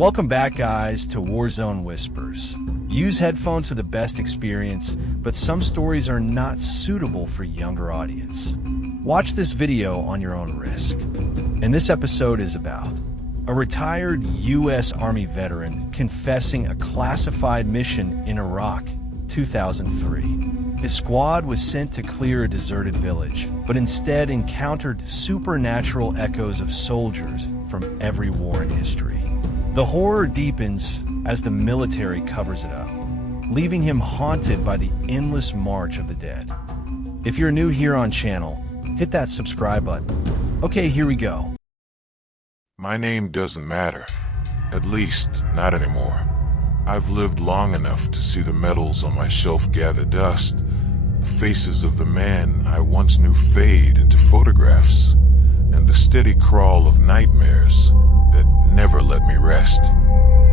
Welcome back, guys, to Warzone Whispers. Use headphones for the best experience, but some stories are not suitable for younger audience. Watch this video on your own risk. And this episode is about a retired U.S. Army veteran confessing a classified mission in Iraq, 2003. His squad was sent to clear a deserted village, but instead encountered supernatural echoes of soldiers from every war in history. The horror deepens as the military covers it up, leaving him haunted by the endless march of the dead. If you're new here on channel, hit that subscribe button. Okay, here we go. My name doesn't matter. At least, not anymore. I've lived long enough to see the medals on my shelf gather dust, the faces of the men I once knew fade into photographs, and the steady crawl of nightmares that never let me rest.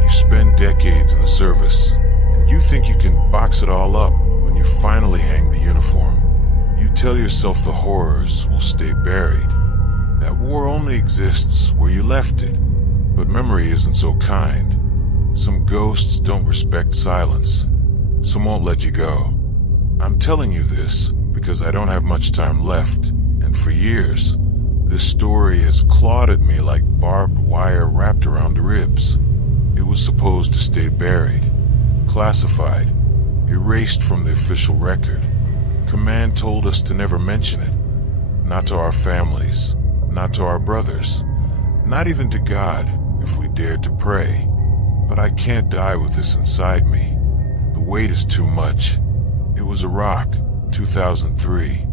You spend decades in the service, and you think you can box it all up when you finally hang the uniform. You tell yourself the horrors will stay buried, that war only exists where you left it, but memory isn't so kind. Some ghosts don't respect silence, some won't let you go. I'm telling you this because I don't have much time left, and for years, this story has clawed at me like barbed wire wrapped around the ribs. It was supposed to stay buried, classified, erased from the official record. Command told us to never mention it, not to our families, not to our brothers, not even to God if we dared to pray. But I can't die with this inside me. The weight is too much. It was Iraq, 2003,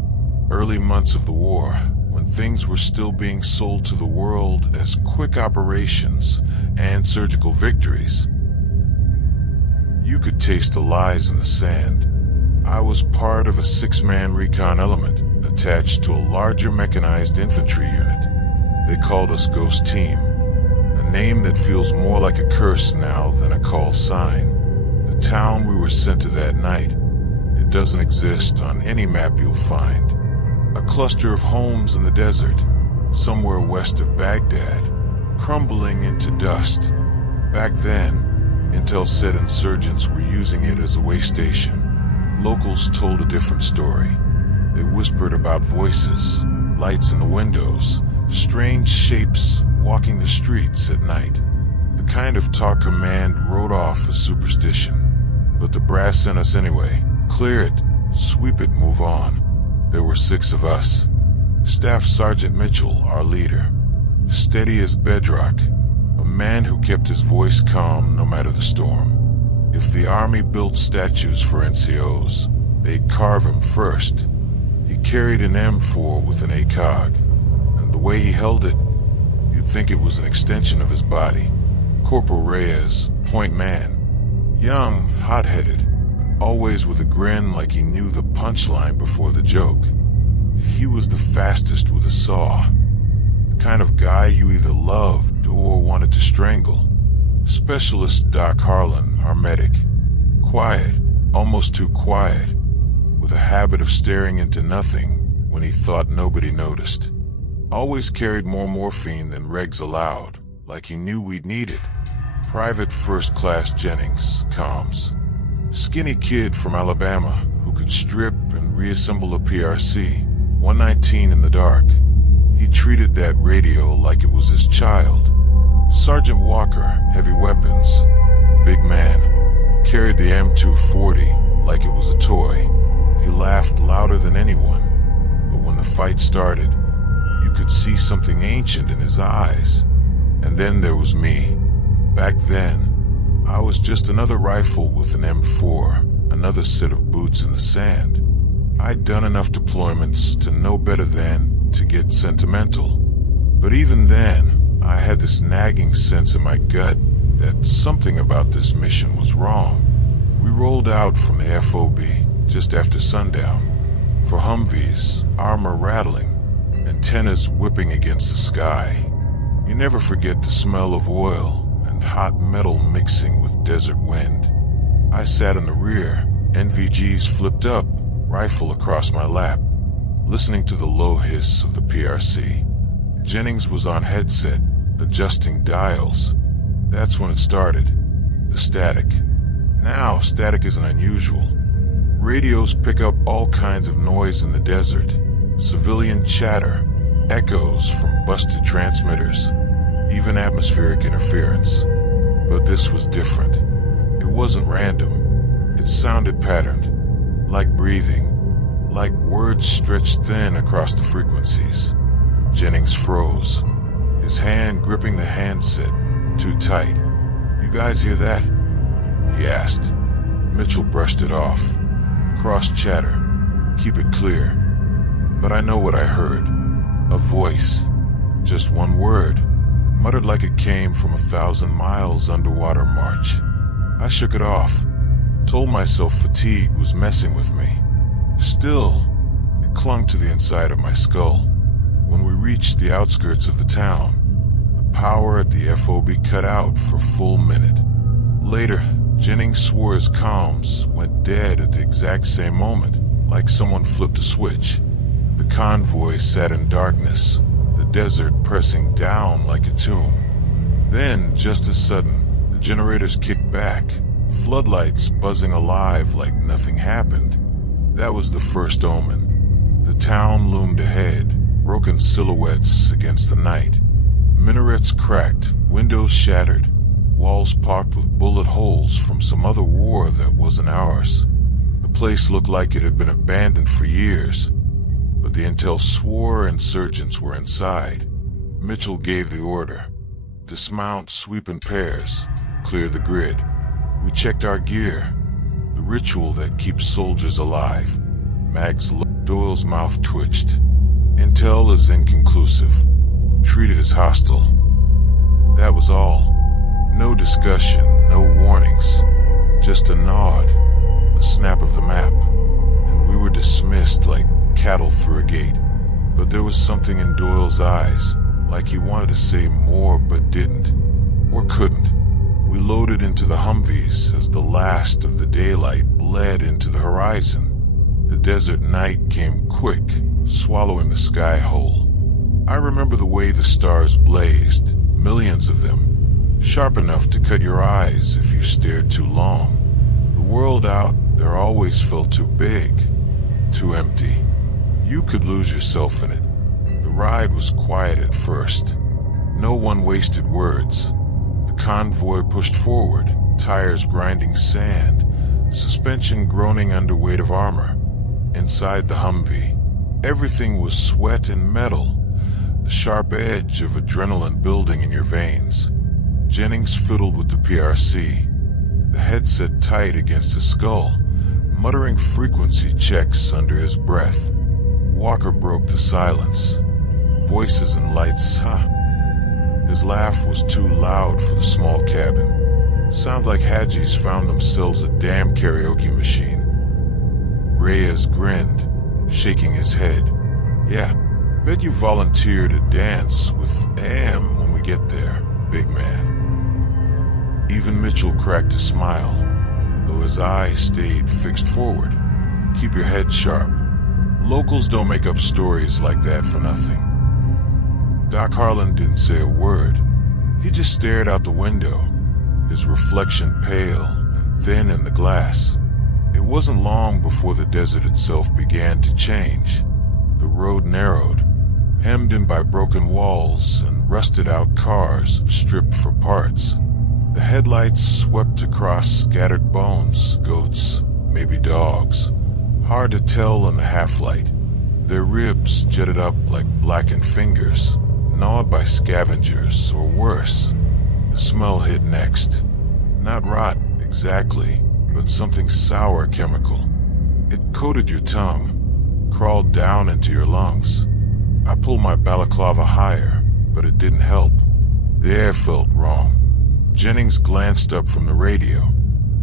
early months of the war, when things were still being sold to the world as quick operations and surgical victories. You could taste the lies in the sand. I was part of a 6-man recon element attached to a larger mechanized infantry unit. They called us Ghost Team, a name that feels more like a curse now than a call sign. The town we were sent to that night, it doesn't exist on any map you'll find. A cluster of homes in the desert, somewhere west of Baghdad, crumbling into dust. Back then, Intel said insurgents were using it as a way station. Locals told a different story. They whispered about voices, lights in the windows, strange shapes walking the streets at night. The kind of talk command wrote off as superstition. But the brass sent us anyway. Clear it, sweep it, move on. There were 6 of us. Staff Sergeant Mitchell, our leader. Steady as bedrock. A man who kept his voice calm no matter the storm. If the Army built statues for NCOs, they'd carve him first. He carried an M4 with an ACOG, and the way he held it, you'd think it was an extension of his body. Corporal Reyes, point man. Young, hot-headed, always with a grin like he knew the punchline before the joke. He was the fastest with a saw. The kind of guy you either loved or wanted to strangle. Specialist Doc Harlan, our medic. Quiet, almost too quiet, with a habit of staring into nothing when he thought nobody noticed. Always carried more morphine than regs allowed, like he knew we'd need it. Private First Class Jennings, comms. Skinny kid from Alabama who could strip and reassemble a PRC, 119 in the dark. He treated that radio like it was his child. Sergeant Walker, heavy weapons. Big man. Carried the M240 like it was a toy. He laughed louder than anyone, but when the fight started, you could see something ancient in his eyes. And then there was me. Back then, I was just another rifle with an M4, another set of boots in the sand. I'd done enough deployments to know better than to get sentimental. But even then, I had this nagging sense in my gut that something about this mission was wrong. We rolled out from the FOB just after sundown. For Humvees, armor rattling, antennas whipping against the sky. You never forget the smell of oil and hot metal mixing with desert wind. I sat in the rear, NVGs flipped up, rifle across my lap, listening to the low hiss of the PRC. Jennings was on headset, adjusting dials. That's when it started. The static. Now, static isn't unusual. Radios pick up all kinds of noise in the desert. Civilian chatter, echoes from busted transmitters, even atmospheric interference. But this was different. It wasn't random. It sounded patterned, like breathing, like words stretched thin across the frequencies. Jennings froze, his hand gripping the handset too tight. "You guys hear that?" he asked. Mitchell brushed it off. Cross chatter. "Keep it clear." But I know what I heard. A voice. Just one word, muttered like it came from 1,000 miles underwater march. I shook it off, told myself fatigue was messing with me. Still, it clung to the inside of my skull. When we reached the outskirts of the town, the power at the FOB cut out for a full minute. Later, Jennings swore his comms went dead at the exact same moment, like someone flipped a switch. The convoy sat in darkness, the desert pressing down like a tomb. Then, just as sudden, the generators kicked back, floodlights buzzing alive like nothing happened. That was the first omen. The town loomed ahead, broken silhouettes against the night. Minarets cracked, windows shattered, walls pocked with bullet holes from some other war that wasn't ours. The place looked like it had been abandoned for years, but the intel swore insurgents were inside. Mitchell gave the order. Dismount, sweep in pairs, clear the grid. We checked our gear, the ritual that keeps soldiers alive. Doyle's mouth twitched. Intel is inconclusive, treated as hostile. That was all. No discussion, no warnings, just a nod, a snap of the map, and we were dismissed like cattle through a gate. But there was something in Doyle's eyes, like he wanted to say more but didn't, or couldn't. We loaded into the Humvees as the last of the daylight bled into the horizon. The desert night came quick, swallowing the sky whole. I remember the way the stars blazed, millions of them, sharp enough to cut your eyes if you stared too long. The world out there always felt too big, too empty. You could lose yourself in it. The ride was quiet at first. No one wasted words. The convoy pushed forward, tires grinding sand, suspension groaning under weight of armor. Inside the Humvee, everything was sweat and metal, the sharp edge of adrenaline building in your veins. Jennings fiddled with the PRC, the headset tight against his skull, muttering frequency checks under his breath. Walker broke the silence. Voices and lights, His laugh was too loud for the small cabin. Sounds like Hadjis found themselves a damn karaoke machine. Reyes grinned, shaking his head. "Yeah, bet you volunteer to dance with Am when we get there, big man." Even Mitchell cracked a smile, though his eyes stayed fixed forward. "Keep your head sharp. Locals don't make up stories like that for nothing." Doc Harlan didn't say a word. He just stared out the window, his reflection pale and thin in the glass. It wasn't long before the desert itself began to change. The road narrowed, hemmed in by broken walls and rusted-out cars stripped for parts. The headlights swept across scattered bones, goats, maybe dogs. Hard to tell in the half-light. Their ribs jutted up like blackened fingers, gnawed by scavengers or worse. The smell hit next. Not rot, exactly, but something sour chemical. It coated your tongue, crawled down into your lungs. I pulled my balaclava higher, but it didn't help. The air felt wrong. Jennings glanced up from the radio.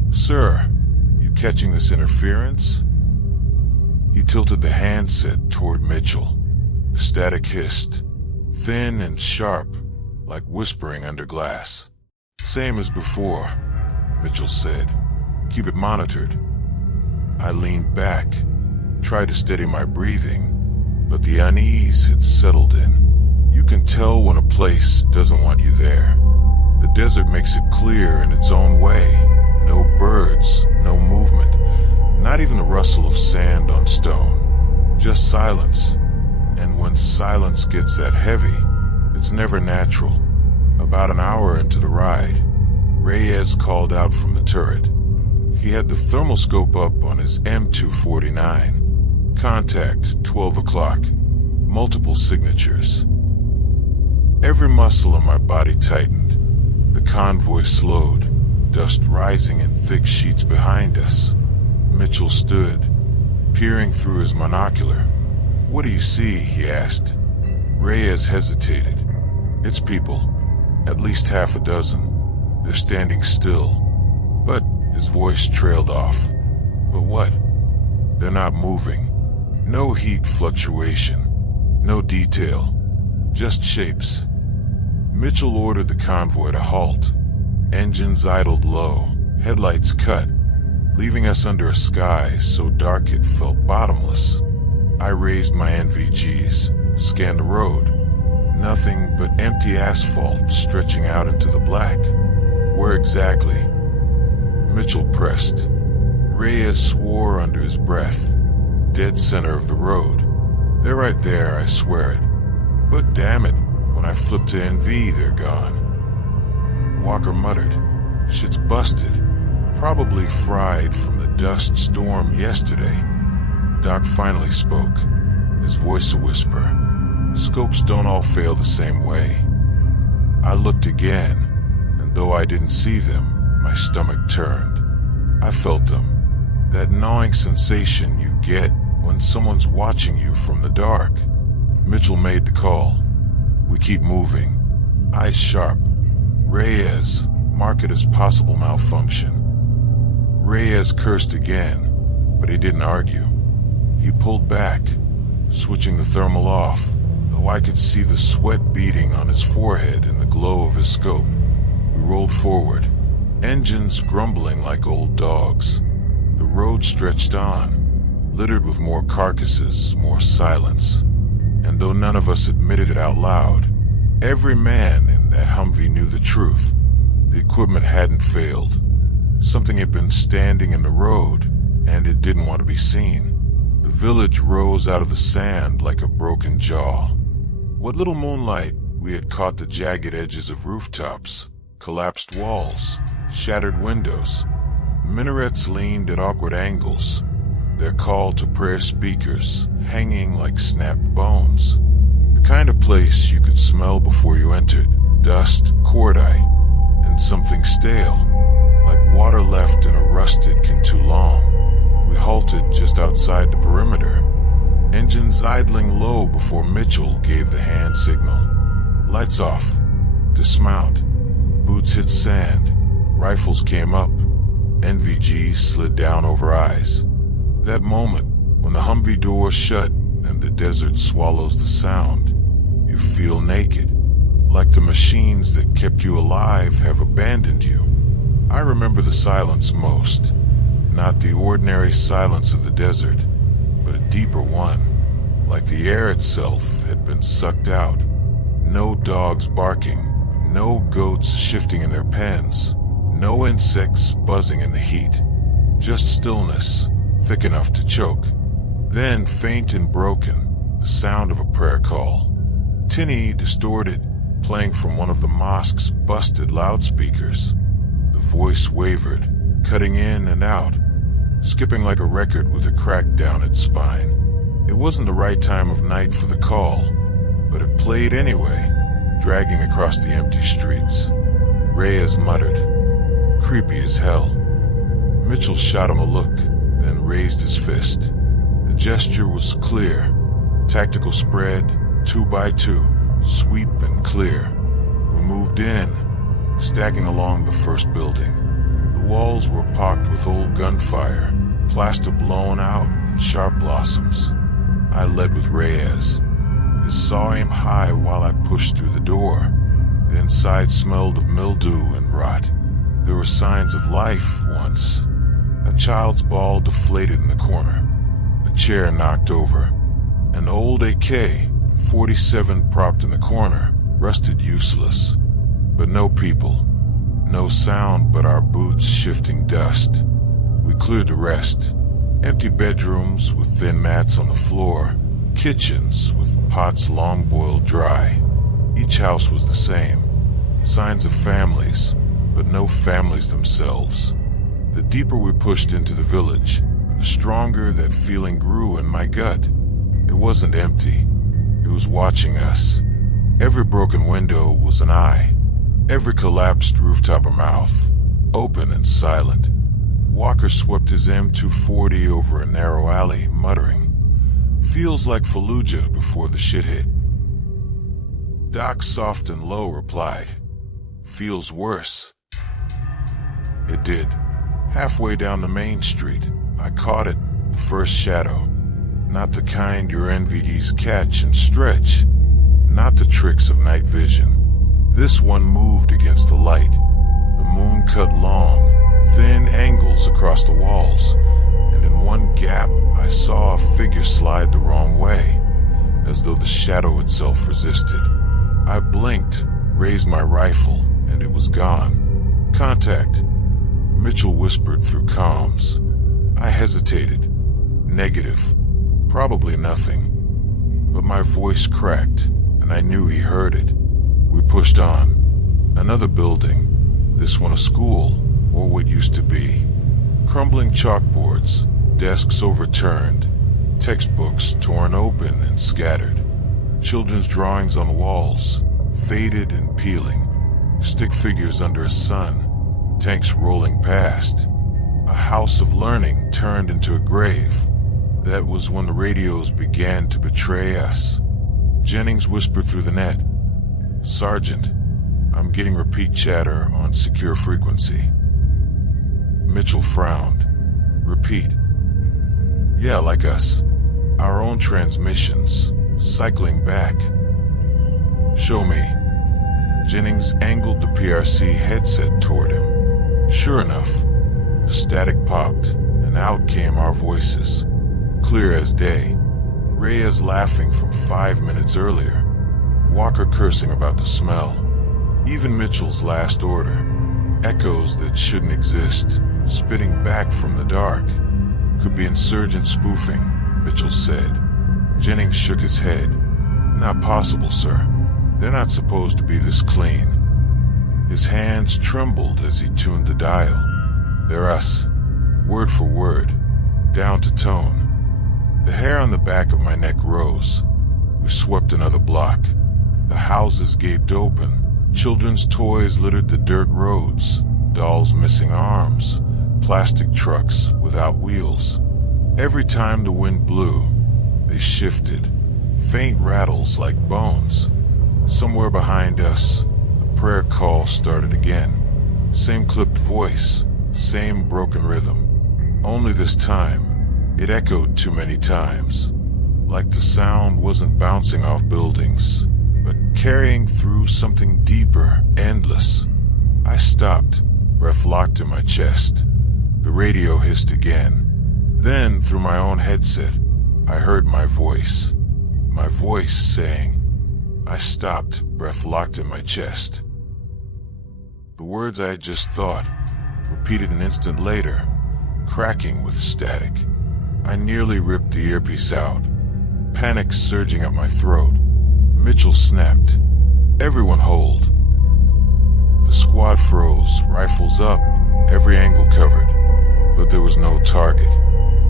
"Sir, you catching this interference?" He tilted the handset toward Mitchell. The static hissed, thin and sharp, like whispering under glass. "Same as before," Mitchell said. "Keep it monitored." I leaned back, tried to steady my breathing, but the unease had settled in. You can tell when a place doesn't want you there. The desert makes it clear in its own way. No birds, no movement, not even the rustle of sand on stone. Just silence. And when silence gets that heavy, it's never natural. About an hour into the ride, Reyes called out from the turret. He had the thermoscope up on his M249. Contact, 12 o'clock. Multiple signatures. Every muscle in my body tightened. The convoy slowed, dust rising in thick sheets behind us. Mitchell stood, peering through his monocular. "What do you see?" he asked. Reyes hesitated. "It's people. At least half a dozen. They're standing still." But his voice trailed off. "But what?" "They're not moving. No heat fluctuation. No detail. Just shapes." Mitchell ordered the convoy to halt. Engines idled low, headlights cut, leaving us under a sky so dark it felt bottomless. I raised my NVGs, scanned the road. Nothing but empty asphalt stretching out into the black. "Where exactly?" Mitchell pressed. Reyes swore under his breath. "Dead center of the road. They're right there, I swear it. But damn it, when I flip to NV, they're gone." Walker muttered, "Shit's busted. Probably fried from the dust storm yesterday." Doc finally spoke, his voice a whisper. "Scopes don't all fail the same way." I looked again, and though I didn't see them, my stomach turned. I felt them. That gnawing sensation you get when someone's watching you from the dark. Mitchell made the call. "We keep moving. Eyes sharp. Reyes, mark it as possible malfunction." Reyes cursed again, but he didn't argue. He pulled back, switching the thermal off, though I could see the sweat beading on his forehead in the glow of his scope. We rolled forward, engines grumbling like old dogs. The road stretched on, littered with more carcasses, more silence. And though none of us admitted it out loud, every man in that Humvee knew the truth. The equipment hadn't failed. Something had been standing in the road, and it didn't want to be seen. The village rose out of the sand like a broken jaw. What little moonlight we had caught the jagged edges of rooftops, collapsed walls, shattered windows. Minarets leaned at awkward angles, their call to prayer speakers hanging like snapped bones. The kind of place you could smell before you entered. Dust, cordite, and something stale, like water left in a rusted can too long. We halted just outside the perimeter, engines idling low before Mitchell gave the hand signal. "Lights off. Dismount." Boots hit sand. Rifles came up. NVGs slid down over eyes. That moment, when the Humvee doors shut and the desert swallows the sound, you feel naked, like the machines that kept you alive have abandoned you. I remember the silence most. Not the ordinary silence of the desert, but a deeper one, like the air itself had been sucked out. No dogs barking, no goats shifting in their pens, no insects buzzing in the heat. Just stillness, thick enough to choke. Then, faint and broken, the sound of a prayer call. Tinny, distorted, playing from one of the mosque's busted loudspeakers. The voice wavered, cutting in and out, skipping like a record with a crack down its spine. It wasn't the right time of night for the call, but it played anyway, dragging across the empty streets. Reyes muttered, "Creepy as hell." Mitchell shot him a look, then raised his fist. The gesture was clear. Tactical spread, 2 by 2, sweep and clear. We moved in, stacking along the first building. The walls were pocked with old gunfire, plaster blown out and sharp blossoms. I led with Reyes. His saw aim high while I pushed through the door. The inside smelled of mildew and rot. There were signs of life once. A child's ball deflated in the corner. A chair knocked over. An old AK-47 propped in the corner, rusted useless. But no people, No sound but our boots shifting dust. We cleared the rest. Empty bedrooms with thin mats on the floor. Kitchens with pots long boiled dry. Each house was the same. Signs of families, but no families themselves. The deeper we pushed into the village, the stronger that feeling grew in my gut. It wasn't empty. It was watching us. Every broken window was an eye. Every collapsed rooftop a mouth, open and silent. Walker swept his M240 over a narrow alley, muttering, "Feels like Fallujah before the shit hit." Doc, soft and low, replied, "Feels worse." It did. Halfway down the main street, I caught it, the first shadow. Not the kind your NVDs catch and stretch. Not the tricks of night vision. This one moved against the light. The moon cut long, thin angles across the walls, and in one gap I saw a figure slide the wrong way, as though the shadow itself resisted. I blinked, raised my rifle, and it was gone. "Contact," Mitchell whispered through comms. I hesitated. Negative. Probably nothing. But my voice cracked, and I knew he heard it. We pushed on. Another building. This one a school, or what used to be. Crumbling chalkboards, desks overturned, textbooks torn open and scattered. Children's drawings on the walls, faded and peeling. Stick figures under a sun, tanks rolling past. A house of learning turned into a grave. That was when the radios began to betray us. Jennings whispered through the net, "Sergeant, I'm getting repeat chatter on secure frequency." Mitchell frowned. "Repeat?" "Yeah, like us. Our own transmissions, cycling back." "Show me." Jennings angled the PRC headset toward him. Sure enough, the static popped, and out came our voices, clear as day. Reyes laughing from 5 minutes earlier. Walker cursing about the smell. Even Mitchell's last order. Echoes that shouldn't exist, spitting back from the dark. "Could be insurgent spoofing," Mitchell said. Jennings shook his head. "Not possible, sir. They're not supposed to be this clean." His hands trembled as he tuned the dial. "They're us. Word for word. Down to tone." The hair on the back of my neck rose. We swept another block. The houses gaped open. Children's toys littered the dirt roads. Dolls missing arms. Plastic trucks without wheels. Every time the wind blew, they shifted. Faint rattles like bones. Somewhere behind us, the prayer call started again. Same clipped voice, same broken rhythm. Only this time, it echoed too many times. Like the sound wasn't bouncing off buildings, but carrying through something deeper, endless. I stopped, breath locked in my chest. The radio hissed again. Then, through my own headset, I heard my voice. My voice saying, I stopped, breath locked in my chest. The words I had just thought, repeated an instant later, cracking with static. I nearly ripped the earpiece out, panic surging up my throat. Mitchell snapped. "Everyone hold." The squad froze, rifles up, every angle covered. But there was no target.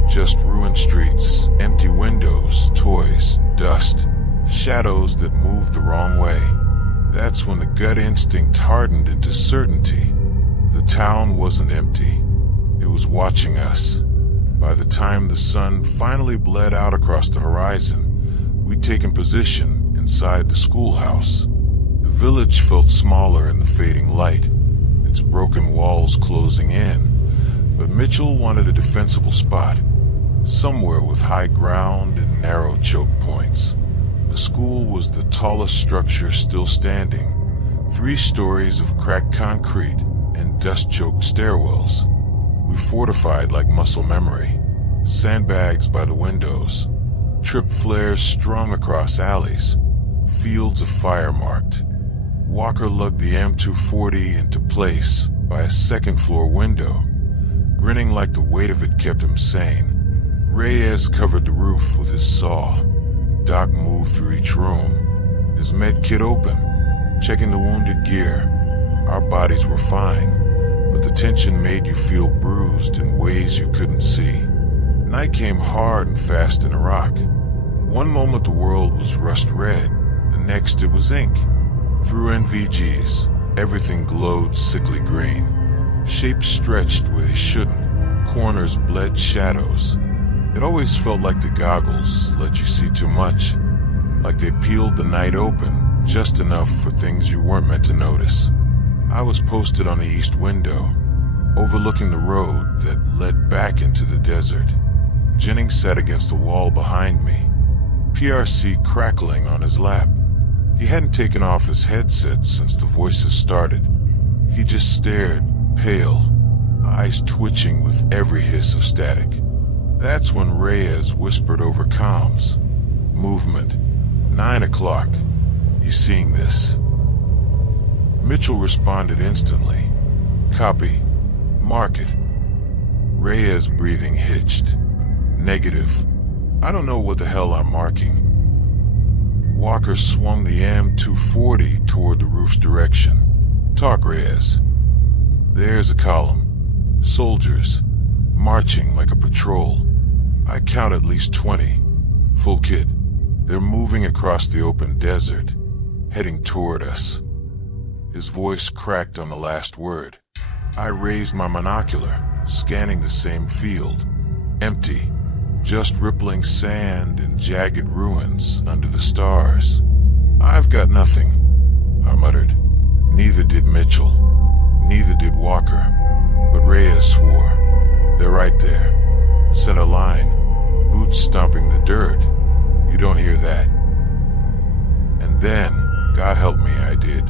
Just ruined streets, empty windows, toys, dust, shadows that moved the wrong way. That's when the gut instinct hardened into certainty. The town wasn't empty. It was watching us. By the time the sun finally bled out across the horizon, we'd taken position inside the schoolhouse. The village felt smaller in the fading light, its broken walls closing in. But Mitchell wanted a defensible spot, somewhere with high ground and narrow choke points. The school was the tallest structure still standing, 3 stories of cracked concrete and dust-choked stairwells. We fortified like muscle memory, sandbags by the windows, trip flares strung across alleys, fields of fire marked. Walker lugged the M240 into place, by a second-floor window, grinning like the weight of it kept him sane. Reyes covered the roof with his saw. Doc moved through each room, his med kit open, checking the wounded gear. Our bodies were fine, but the tension made you feel bruised in ways you couldn't see. Night came hard and fast in Iraq. One moment the world was rust red, the next it was ink. Through NVGs, everything glowed sickly green. Shapes stretched where they shouldn't, corners bled shadows. It always felt like the goggles let you see too much, like they peeled the night open just enough for things you weren't meant to notice. I was posted on the east window, overlooking the road that led back into the desert. Jennings sat against the wall behind me, PRC crackling on his lap. He hadn't taken off his headset since the voices started. He just stared, pale, eyes twitching with every hiss of static. That's when Reyes whispered over comms. Movement. 9 o'clock. You seeing this? Mitchell responded instantly. Copy. Mark it. Reyes' breathing hitched. Negative. I don't know what the hell I'm marking. Walker swung the M240 toward the roof's direction. Talk, Reyes. There's a column. Soldiers. Marching like a patrol. I count at least 20. Full kit. They're moving across the open desert, heading toward us. His voice cracked on the last word. I raised my monocular, scanning the same field. Empty. Just rippling sand and jagged ruins under the stars. I've got nothing, I muttered. Neither did Mitchell. Neither did Walker. But Reyes swore. They're right there. Set a line. Boots stomping the dirt. You don't hear that. And then, God help me, I did.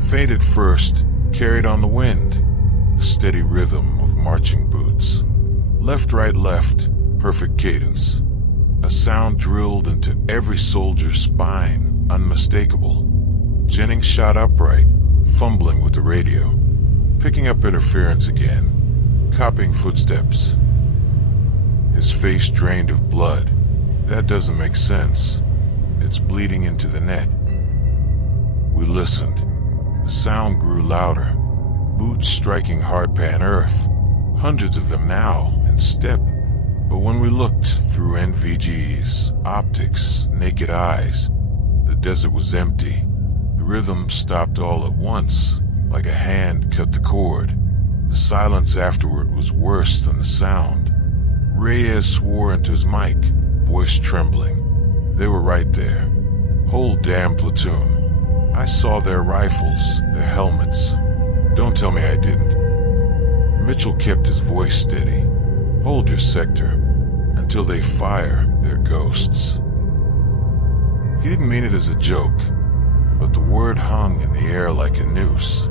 Faint at first, carried on the wind. The steady rhythm of marching boots. Left, right, left. Perfect cadence. A sound drilled into every soldier's spine, unmistakable. Jennings shot upright, fumbling with the radio. Picking up interference again. Copying footsteps. His face drained of blood. That doesn't make sense. It's bleeding into the net. We listened. The sound grew louder. Boots striking hardpan earth. Hundreds of them now, in step. But when we looked through NVGs, optics, naked eyes, the desert was empty. The rhythm stopped all at once, like a hand cut the cord. The silence afterward was worse than the sound. Reyes swore into his mic, voice trembling. They were right there. Whole damn platoon. I saw their rifles, their helmets. Don't tell me I didn't. Mitchell kept his voice steady. Hold your sector. Until they fire, they're ghosts. He didn't mean it as a joke, but the word hung in the air like a noose.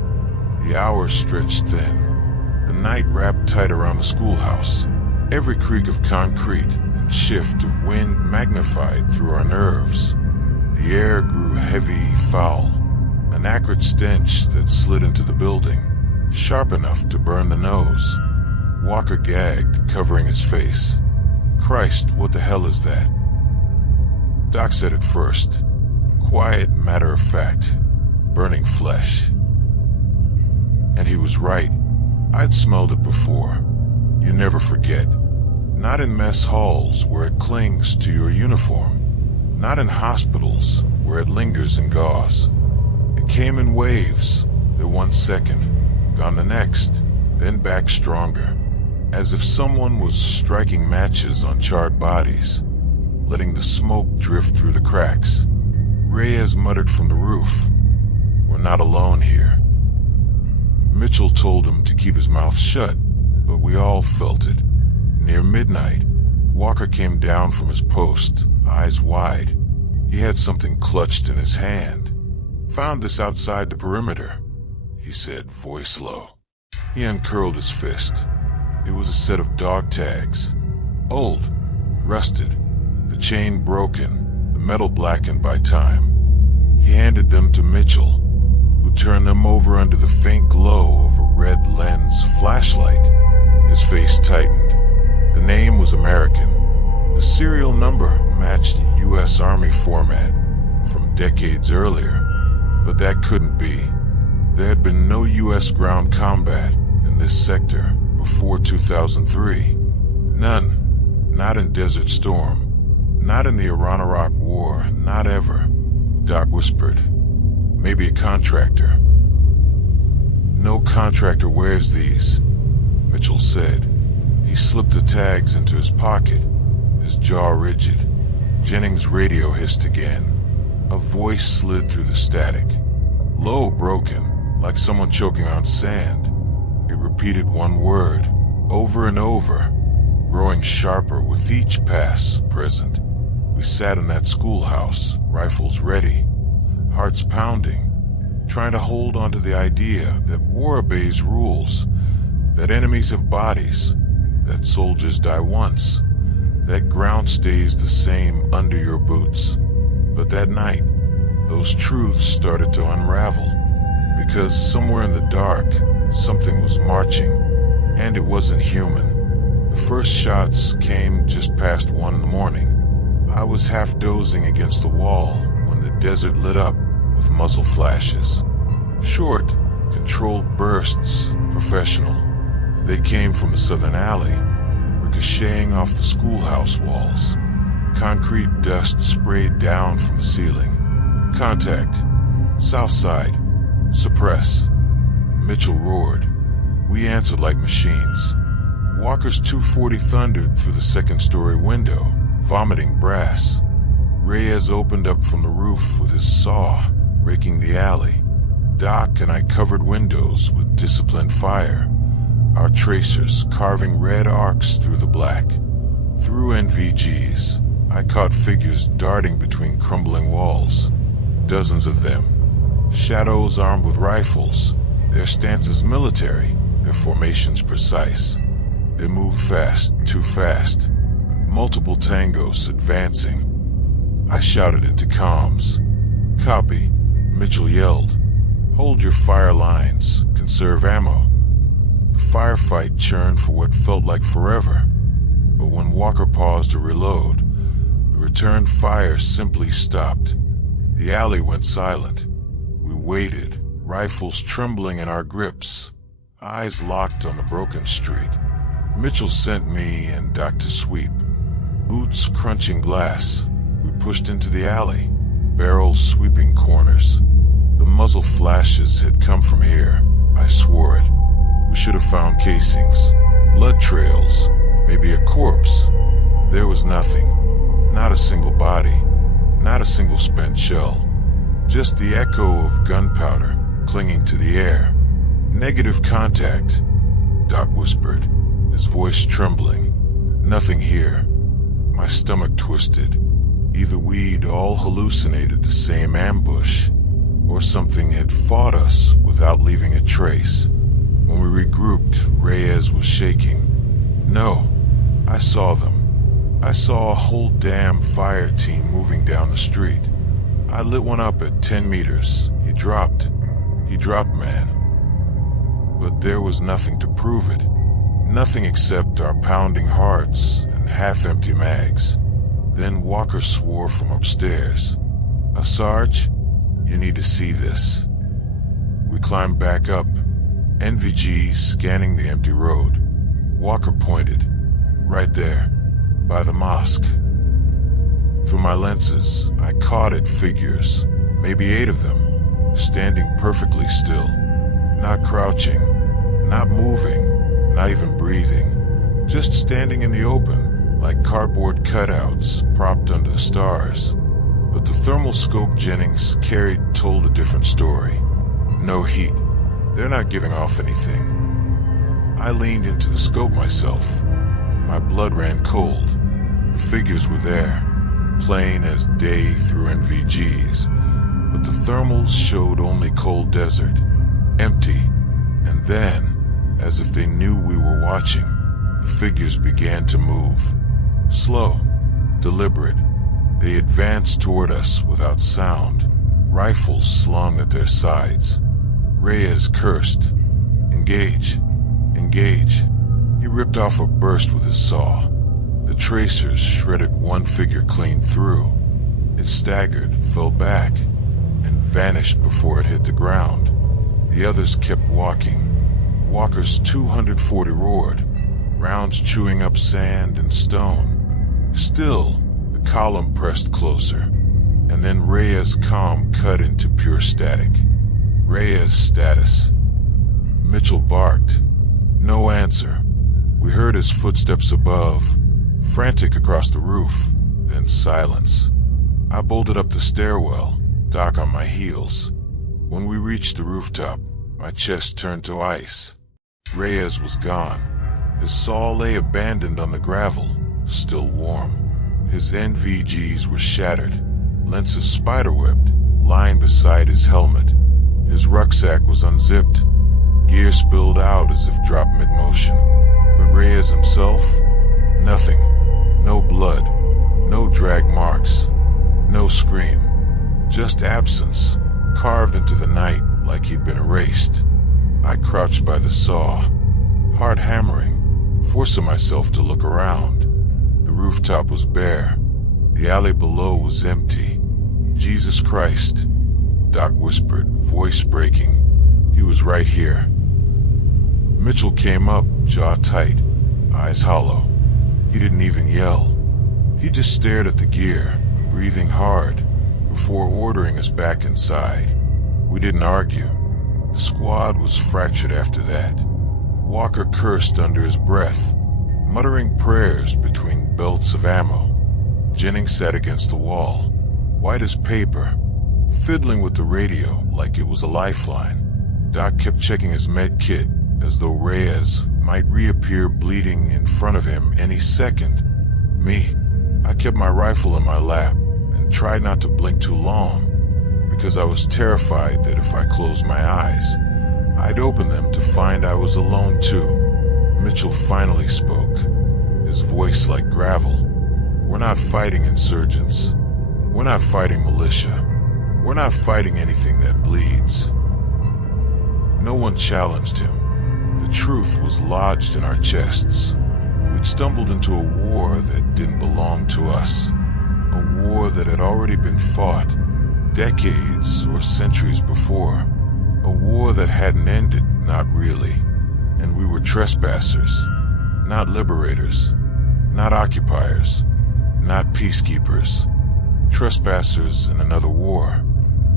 The hours stretched thin. The night wrapped tight around the schoolhouse. Every creak of concrete and shift of wind magnified through our nerves. The air grew heavy, foul, an acrid stench that slid into the building, sharp enough to burn the nose. Walker gagged, covering his face. Christ, what the hell is that? Doc said it first. Quiet, matter of fact. Burning flesh. And he was right. I'd smelled it before. You never forget. Not in mess halls where it clings to your uniform. Not in hospitals where it lingers in gauze. It came in waves. The 1 second, gone the next, then back stronger. As if someone was striking matches on charred bodies, letting the smoke drift through the cracks. Reyes muttered from the roof, "We're not alone here." Mitchell told him to keep his mouth shut, but we all felt it. Near midnight, Walker came down from his post, eyes wide. He had something clutched in his hand. "Found this outside the perimeter," he said, voice low. He uncurled his fist. It was a set of dog tags. Old, rusted, the chain broken, the metal blackened by time. He handed them to Mitchell, who turned them over under the faint glow of a red lens flashlight. His face tightened. The name was American. The serial number matched U.S. Army format from decades earlier, but that couldn't be. There had been no U.S. ground combat in this sector before 2003. None. Not in Desert Storm. Not in the Iran-Iraq War. Not ever. Doc whispered. Maybe a contractor. No contractor wears these, Mitchell said. He slipped the tags into his pocket, his jaw rigid. Jennings' radio hissed again. A voice slid through the static. Low, broken, like someone choking on sand. It repeated one word, over and over, growing sharper with each pass present. We sat in that schoolhouse, rifles ready, hearts pounding, trying to hold on to the idea that war obeys rules, that enemies have bodies, that soldiers die once, that ground stays the same under your boots. But that night, those truths started to unravel, because somewhere in the dark, something was marching, and it wasn't human. The first shots came just past 1 in the morning. I was half dozing against the wall when the desert lit up with muzzle flashes. Short, controlled bursts, professional. They came from a southern alley, ricocheting off the schoolhouse walls. Concrete dust sprayed down from the ceiling. Contact. South side. Suppress. Mitchell roared. We answered like machines. Walker's 240 thundered through the second-story window, vomiting brass. Reyes opened up from the roof with his saw, raking the alley. Doc and I covered windows with disciplined fire, our tracers carving red arcs through the black. Through NVGs, I caught figures darting between crumbling walls. Dozens of them. Shadows armed with rifles, their stances military, their formations precise. They moved fast, too fast. Multiple tangos advancing. I shouted into comms. Copy. Mitchell yelled. Hold your fire lines. Conserve ammo. The firefight churned for what felt like forever. But when Walker paused to reload, the return fire simply stopped. The alley went silent. We waited, rifles trembling in our grips, eyes locked on the broken street. Mitchell sent me and Doc to sweep. Boots crunching glass. We pushed into the alley, barrels sweeping corners. The muzzle flashes had come from here. I swore it. We should have found casings, blood trails, maybe a corpse. There was nothing. Not a single body. Not a single spent shell. Just the echo of gunpowder clinging to the air. Negative contact, Doc whispered, his voice trembling. Nothing here. My stomach twisted. Either we'd all hallucinated the same ambush, or something had fought us without leaving a trace. When we regrouped, Reyes was shaking. No, I saw them. I saw a whole damn fire team moving down the street. I lit one up at 10 meters. He dropped. He dropped, man. But there was nothing to prove it. Nothing except our pounding hearts and half-empty mags. Then Walker swore from upstairs. Sarge, you need to see this. We climbed back up, NVG scanning the empty road. Walker pointed. Right there, by the mosque. Through my lenses, I caught at figures, maybe 8 of them, standing perfectly still. Not crouching, not moving, not even breathing. Just standing in the open, like cardboard cutouts propped under the stars. But the thermal scope Jennings carried told a different story. No heat. They're not giving off anything. I leaned into the scope myself. My blood ran cold. The figures were there, plain as day through NVGs, but the thermals showed only cold desert, empty. And then, as if they knew we were watching, the figures began to move. Slow, deliberate. They advanced toward us without sound, rifles slung at their sides. Reyes cursed. Engage. Engage. He ripped off a burst with his saw. The tracers shredded one figure clean through. It staggered, fell back, and vanished before it hit the ground. The others kept walking. Walker's 240 roared, rounds chewing up sand and stone. Still, the column pressed closer, and then Reyes' calm cut into pure static. Reyes' status. Mitchell barked. No answer. We heard his footsteps above, frantic across the roof, then silence. I bolted up the stairwell, Doc on my heels. When we reached the rooftop, my chest turned to ice. Reyes was gone. His saw lay abandoned on the gravel, still warm. His NVGs were shattered, lenses spiderwebbed, lying beside his helmet. His rucksack was unzipped, gear spilled out as if dropped mid-motion. But Reyes himself? Nothing. No blood, no drag marks, no scream. Just absence, carved into the night like he'd been erased. I crouched by the saw, heart hammering, forcing myself to look around. The rooftop was bare. The alley below was empty. Jesus Christ, Doc whispered, voice breaking. He was right here. Mitchell came up, jaw tight, eyes hollow. He didn't even yell. He just stared at the gear, breathing hard, before ordering us back inside. We didn't argue. The squad was fractured after that. Walker cursed under his breath, muttering prayers between belts of ammo. Jennings sat against the wall, white as paper, fiddling with the radio like it was a lifeline. Doc kept checking his med kit, as though Reyes might reappear bleeding in front of him any second. Me, I kept my rifle in my lap and tried not to blink too long, because I was terrified that if I closed my eyes, I'd open them to find I was alone too. Mitchell finally spoke, his voice like gravel. We're not fighting insurgents. We're not fighting militia. We're not fighting anything that bleeds. No one challenged him. The truth was lodged in our chests. We'd stumbled into a war that didn't belong to us. A war that had already been fought decades or centuries before. A war that hadn't ended, not really. And we were trespassers, not liberators, not occupiers, not peacekeepers. Trespassers in another war.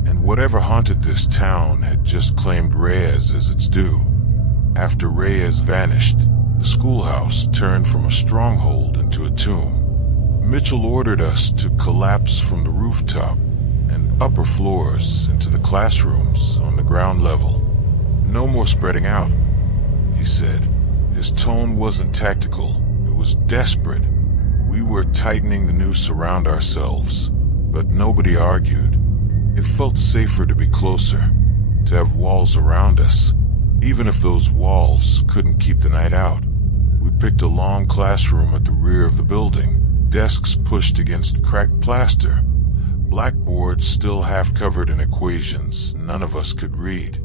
And whatever haunted this town had just claimed Reyes as its due. After Reyes vanished, the schoolhouse turned from a stronghold into a tomb. Mitchell ordered us to collapse from the rooftop and upper floors into the classrooms on the ground level. No more spreading out, he said. His tone wasn't tactical, it was desperate. We were tightening the noose around ourselves, but nobody argued. It felt safer to be closer, to have walls around us, even if those walls couldn't keep the night out. We picked a long classroom at the rear of the building, desks pushed against cracked plaster, blackboards still half covered in equations none of us could read.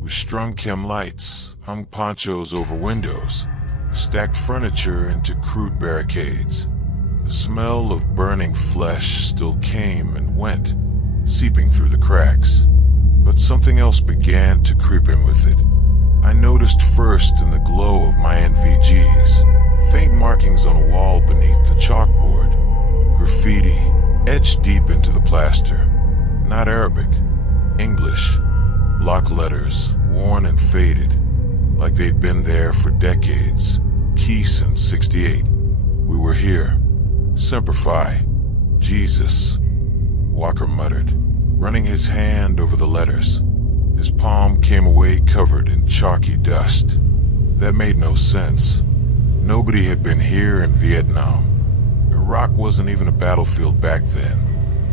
We strung chem lights, hung ponchos over windows, stacked furniture into crude barricades. The smell of burning flesh still came and went, seeping through the cracks. But something else began to creep in with it. I noticed first in the glow of my NVGs, faint markings on a wall beneath the chalkboard. Graffiti, etched deep into the plaster. Not Arabic, English. Block letters, worn and faded, like they'd been there for decades. Keys in 68. We were here. Semper Fi. Jesus. Walker muttered, running his hand over the letters. His palm came away covered in chalky dust. That made no sense. Nobody had been here in Vietnam. Iraq wasn't even a battlefield back then.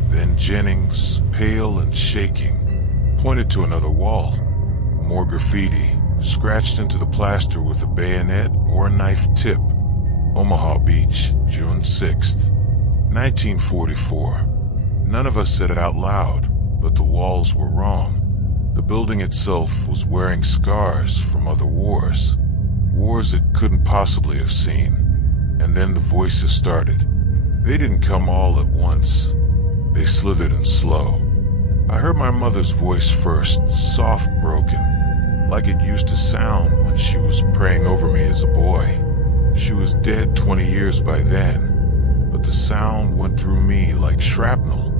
Then Jennings, pale and shaking, pointed to another wall. More graffiti, scratched into the plaster with a bayonet or a knife tip. Omaha Beach, June 6th, 1944. None of us said it out loud, but the walls were wrong. The building itself was wearing scars from other wars. Wars it couldn't possibly have seen. And then the voices started. They didn't come all at once. They slithered in slow. I heard my mother's voice first, soft, broken, like it used to sound when she was praying over me as a boy. She was dead 20 years by then, but the sound went through me like shrapnel.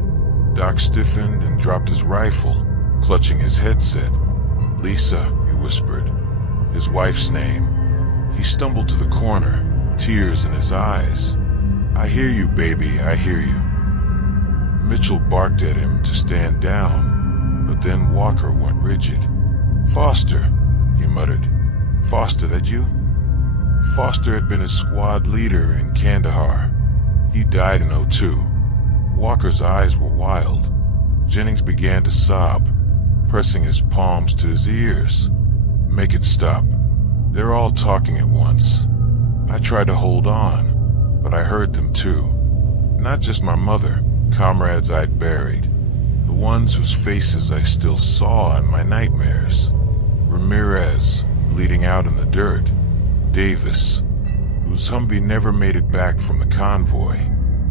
Doc stiffened and dropped his rifle, clutching his headset. "Lisa," he whispered, his wife's name. He stumbled to the corner, tears in his eyes. "I hear you, baby, I hear you." Mitchell barked at him to stand down, but then Walker went rigid. "Foster," he muttered. "Foster, that you?" Foster had been his squad leader in Kandahar. He died in '02. Walker's eyes were wild. Jennings began to sob, pressing his palms to his ears. "Make it stop. They're all talking at once." I tried to hold on, but I heard them too. Not just my mother, comrades I'd buried. The ones whose faces I still saw in my nightmares. Ramirez, bleeding out in the dirt. Davis, whose Humvee never made it back from the convoy.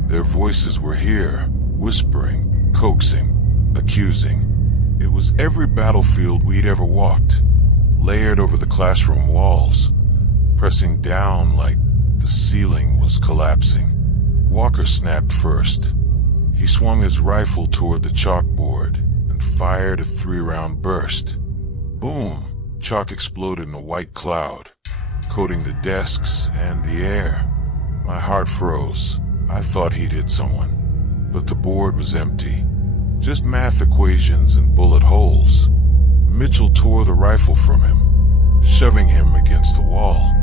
Their voices were here, whispering, coaxing, accusing. It was every battlefield we'd ever walked, layered over the classroom walls, pressing down like the ceiling was collapsing. Walker snapped first. He swung his rifle toward the chalkboard and fired a 3-round burst. Boom! Chalk exploded in a white cloud, coating the desks and the air. My heart froze. I thought he'd hit someone, but the board was empty. Just math equations and bullet holes. Mitchell tore the rifle from him, shoving him against the wall.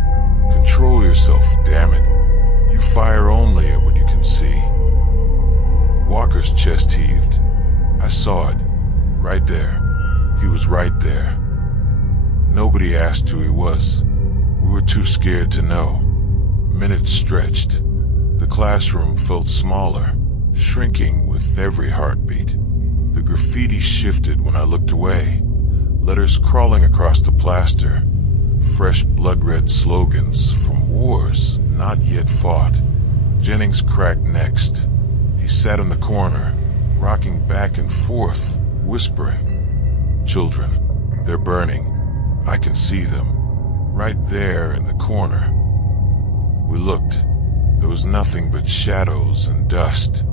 "Control yourself, damn it. You fire only at what you can see." Walker's chest heaved. I saw it. Right there. He was right there. Nobody asked who he was. We were too scared to know. Minutes stretched. The classroom felt smaller, shrinking with every heartbeat. The graffiti shifted when I looked away, letters crawling across the plaster, fresh blood-red slogans from wars not yet fought. Jennings cracked next. He sat in the corner, rocking back and forth, whispering. "Children, they're burning. I can see them, right there in the corner." We looked. There was nothing but shadows and dust,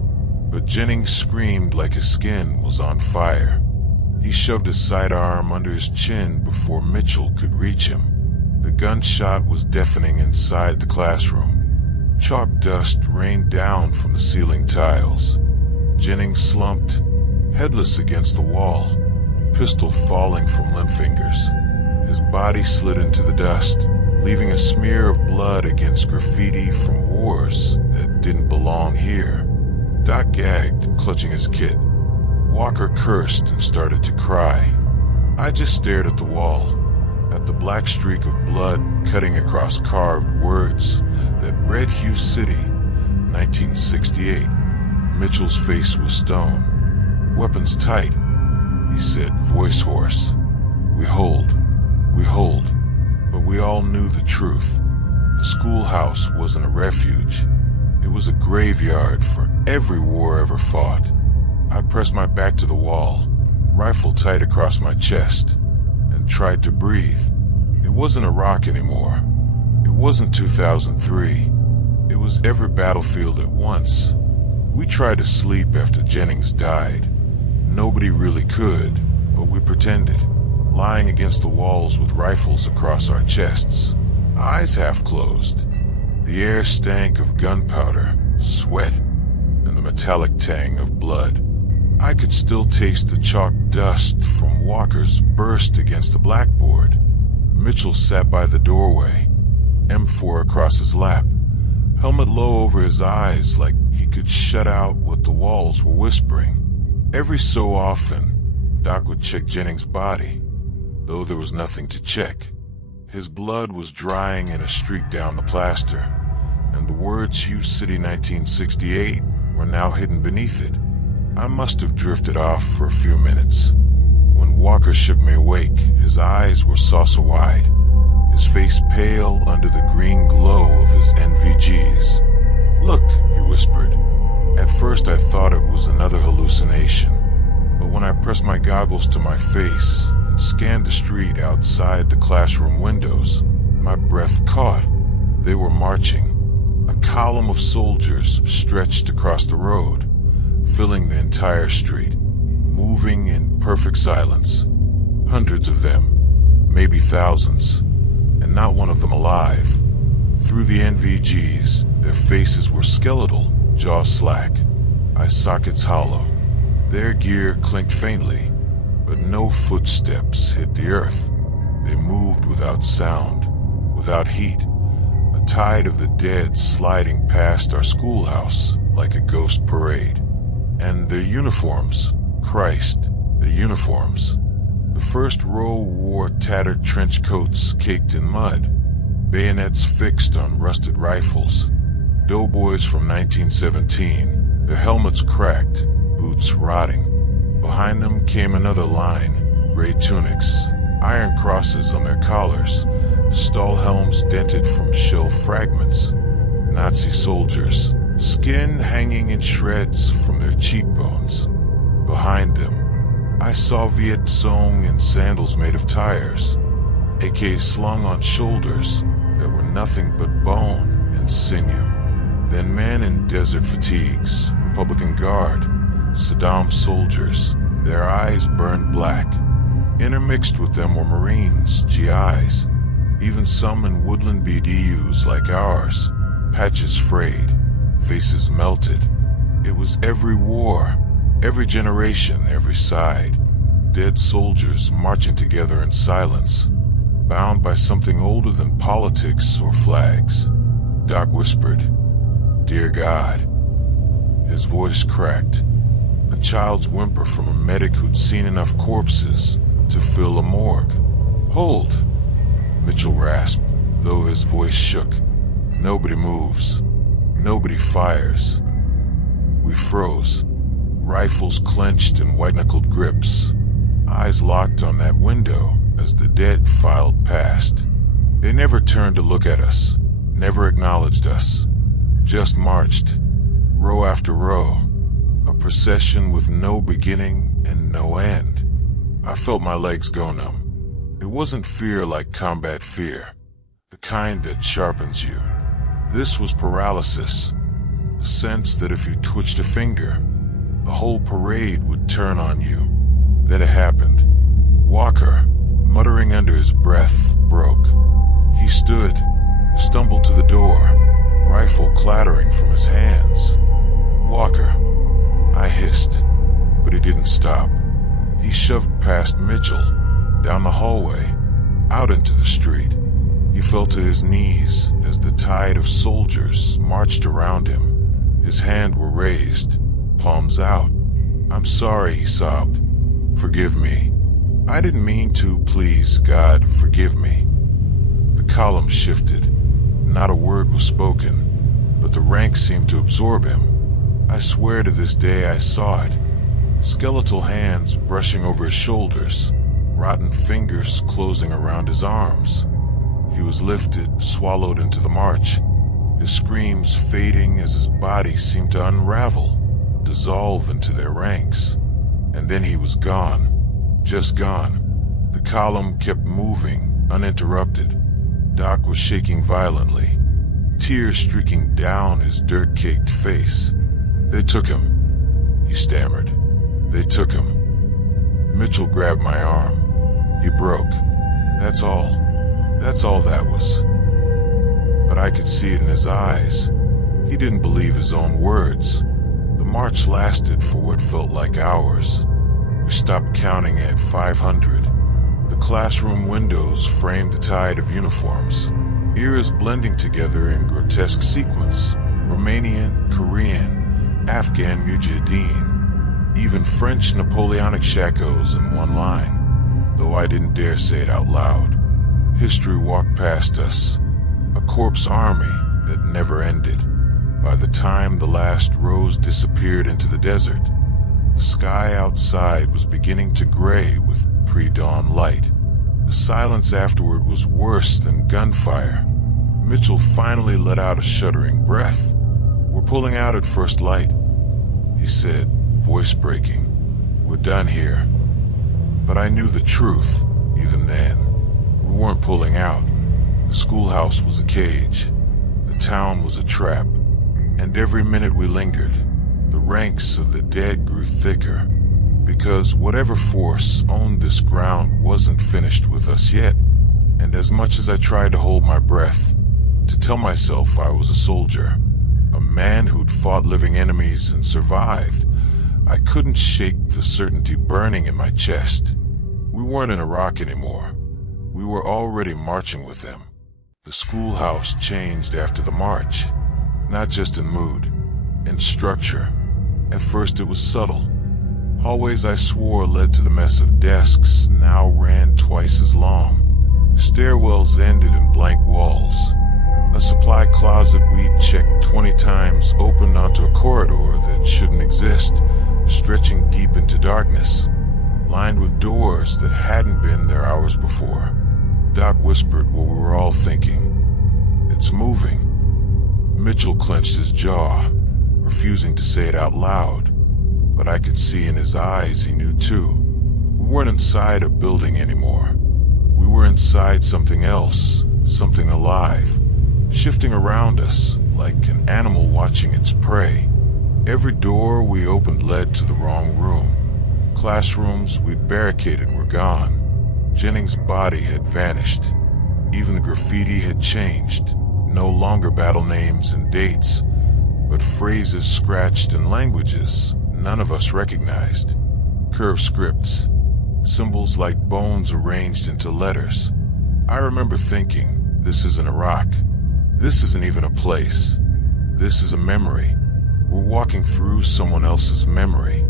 but Jennings screamed like his skin was on fire. He shoved his sidearm under his chin before Mitchell could reach him. The gunshot was deafening inside the classroom. Chalk dust rained down from the ceiling tiles. Jennings slumped, headless against the wall, pistol falling from limp fingers. His body slid into the dust, leaving a smear of blood against graffiti from wars that didn't belong here. Doc gagged, clutching his kit. Walker cursed and started to cry. I just stared at the wall, at the black streak of blood cutting across carved words that read Hugh City, 1968. Mitchell's face was stone. "Weapons tight," he said, voice hoarse. We hold. But we all knew the truth. The schoolhouse wasn't a refuge. It was a graveyard for every war ever fought. I pressed my back to the wall, rifle tight across my chest, and tried to breathe. It wasn't Iraq anymore. It wasn't 2003. It was every battlefield at once. We tried to sleep after Jennings died. Nobody really could, but we pretended, lying against the walls with rifles across our chests, eyes half closed. The air stank of gunpowder, sweat, and the metallic tang of blood. I could still taste the chalk dust from Walker's burst against the blackboard. Mitchell sat by the doorway, M4 across his lap, helmet low over his eyes like he could shut out what the walls were whispering. Every so often, Doc would check Jennings' body, though there was nothing to check. His blood was drying in a streak down the plaster, and the words Hugh City 1968 were now hidden beneath it. I must have drifted off for a few minutes. When Walker shook me awake, his eyes were saucer-wide, his face pale under the green glow of his NVGs. "Look," he whispered. At first I thought it was another hallucination, but when I pressed my goggles to my face and scanned the street outside the classroom windows, my breath caught. They were marching. A column of soldiers stretched across the road, filling the entire street, moving in perfect silence. Hundreds of them, maybe thousands, and not one of them alive. Through the NVGs, their faces were skeletal, jaws slack, eye sockets hollow. Their gear clinked faintly, but no footsteps hit the earth. They moved without sound, without heat, a tide of the dead sliding past our schoolhouse like a ghost parade. And their uniforms, Christ, their uniforms. The first row wore tattered trench coats caked in mud, bayonets fixed on rusted rifles. Doughboys from 1917, their helmets cracked, boots rotting. Behind them came another line, gray tunics, iron crosses on their collars, stall helms dented from shell fragments. Nazi soldiers, skin hanging in shreds from their cheekbones. Behind them, I saw Viet Song in sandals made of tires, AKs slung on shoulders that were nothing but bone and sinew. Then men in desert fatigues, Republican Guard, Saddam soldiers, their eyes burned black. Intermixed with them were Marines, GIs, even some in woodland BDUs like ours, patches frayed, faces melted. It was every war, every generation, every side. Dead soldiers marching together in silence, bound by something older than politics or flags. Doc whispered, "Dear God." His voice cracked, a child's whimper from a medic who'd seen enough corpses to fill a morgue. "Hold," Mitchell rasped, though his voice shook. Nobody moves. Nobody fires. We froze, rifles clenched in white-knuckled grips, eyes locked on that window as the dead filed past. They never turned to look at us, never acknowledged us, just marched, row after row, a procession with no beginning and no end. I felt my legs go numb. It wasn't fear like combat fear, the kind that sharpens you. This was paralysis, the sense that if you twitched a finger, the whole parade would turn on you. Then it happened. Walker, muttering under his breath, broke. He stood, stumbled to the door, rifle clattering from his hands. "Walker," I hissed, but he didn't stop. He shoved past Mitchell, down the hallway, out into the street. He fell to his knees as the tide of soldiers marched around him. His hands were raised, palms out. "I'm sorry," he sobbed. "Forgive me. I didn't mean to. Please, God, forgive me." The column shifted. Not a word was spoken, but the ranks seemed to absorb him. I swear to this day I saw it. Skeletal hands brushing over his shoulders, rotten fingers closing around his arms. He was lifted, swallowed into the march, his screams fading as his body seemed to unravel, dissolve into their ranks. And then he was gone, just gone. The column kept moving, uninterrupted. Doc was shaking violently, tears streaking down his dirt-caked face. "They took him," he stammered. "They took him." Mitchell grabbed my arm. He broke. That's all. That's all that was. But I could see it in his eyes. He didn't believe his own words. The march lasted for what felt like hours. We stopped counting at 500. The classroom windows framed the tide of uniforms, eras blending together in grotesque sequence. Romanian, Korean, Afghan Mujahideen, even French Napoleonic shakos in one line, though I didn't dare say it out loud. History walked past us, a corpse army that never ended. By the time the last rows disappeared into the desert, The sky outside was beginning to gray with pre-dawn light. The silence afterward was worse than gunfire. Mitchell finally let out a shuddering breath. "We're pulling out at first light," he said, voice breaking. "We're done here." But I knew the truth, even then. We weren't pulling out. The schoolhouse was a cage. The town was a trap. And every minute we lingered, the ranks of the dead grew thicker. Because whatever force owned this ground wasn't finished with us yet. And as much as I tried to hold my breath, to tell myself I was a soldier, a man who'd fought living enemies and survived, I couldn't shake the certainty burning in my chest. We weren't in Iraq anymore. We were already marching with them. The schoolhouse changed after the march, not just in mood, in structure. At first it was subtle. Hallways I swore led to the mess of desks now ran twice as long. Stairwells ended in blank walls. A supply closet we'd checked 20 times opened onto a corridor that shouldn't exist, stretching deep into darkness, lined with doors that hadn't been there hours before. Doc whispered what we were all thinking. "It's moving." Mitchell clenched his jaw, refusing to say it out loud, but I could see in his eyes he knew too. We weren't inside a building anymore. We were inside something else, something alive, shifting around us like an animal watching its prey. Every door we opened led to the wrong room. Classrooms we'd barricaded were gone. Jennings' body had vanished. Even the graffiti had changed. No longer battle names and dates, but phrases scratched in languages none of us recognized. Curved scripts, symbols like bones arranged into letters. I remember thinking, this isn't Iraq. This isn't even a place. This is a memory. We're walking through someone else's memory.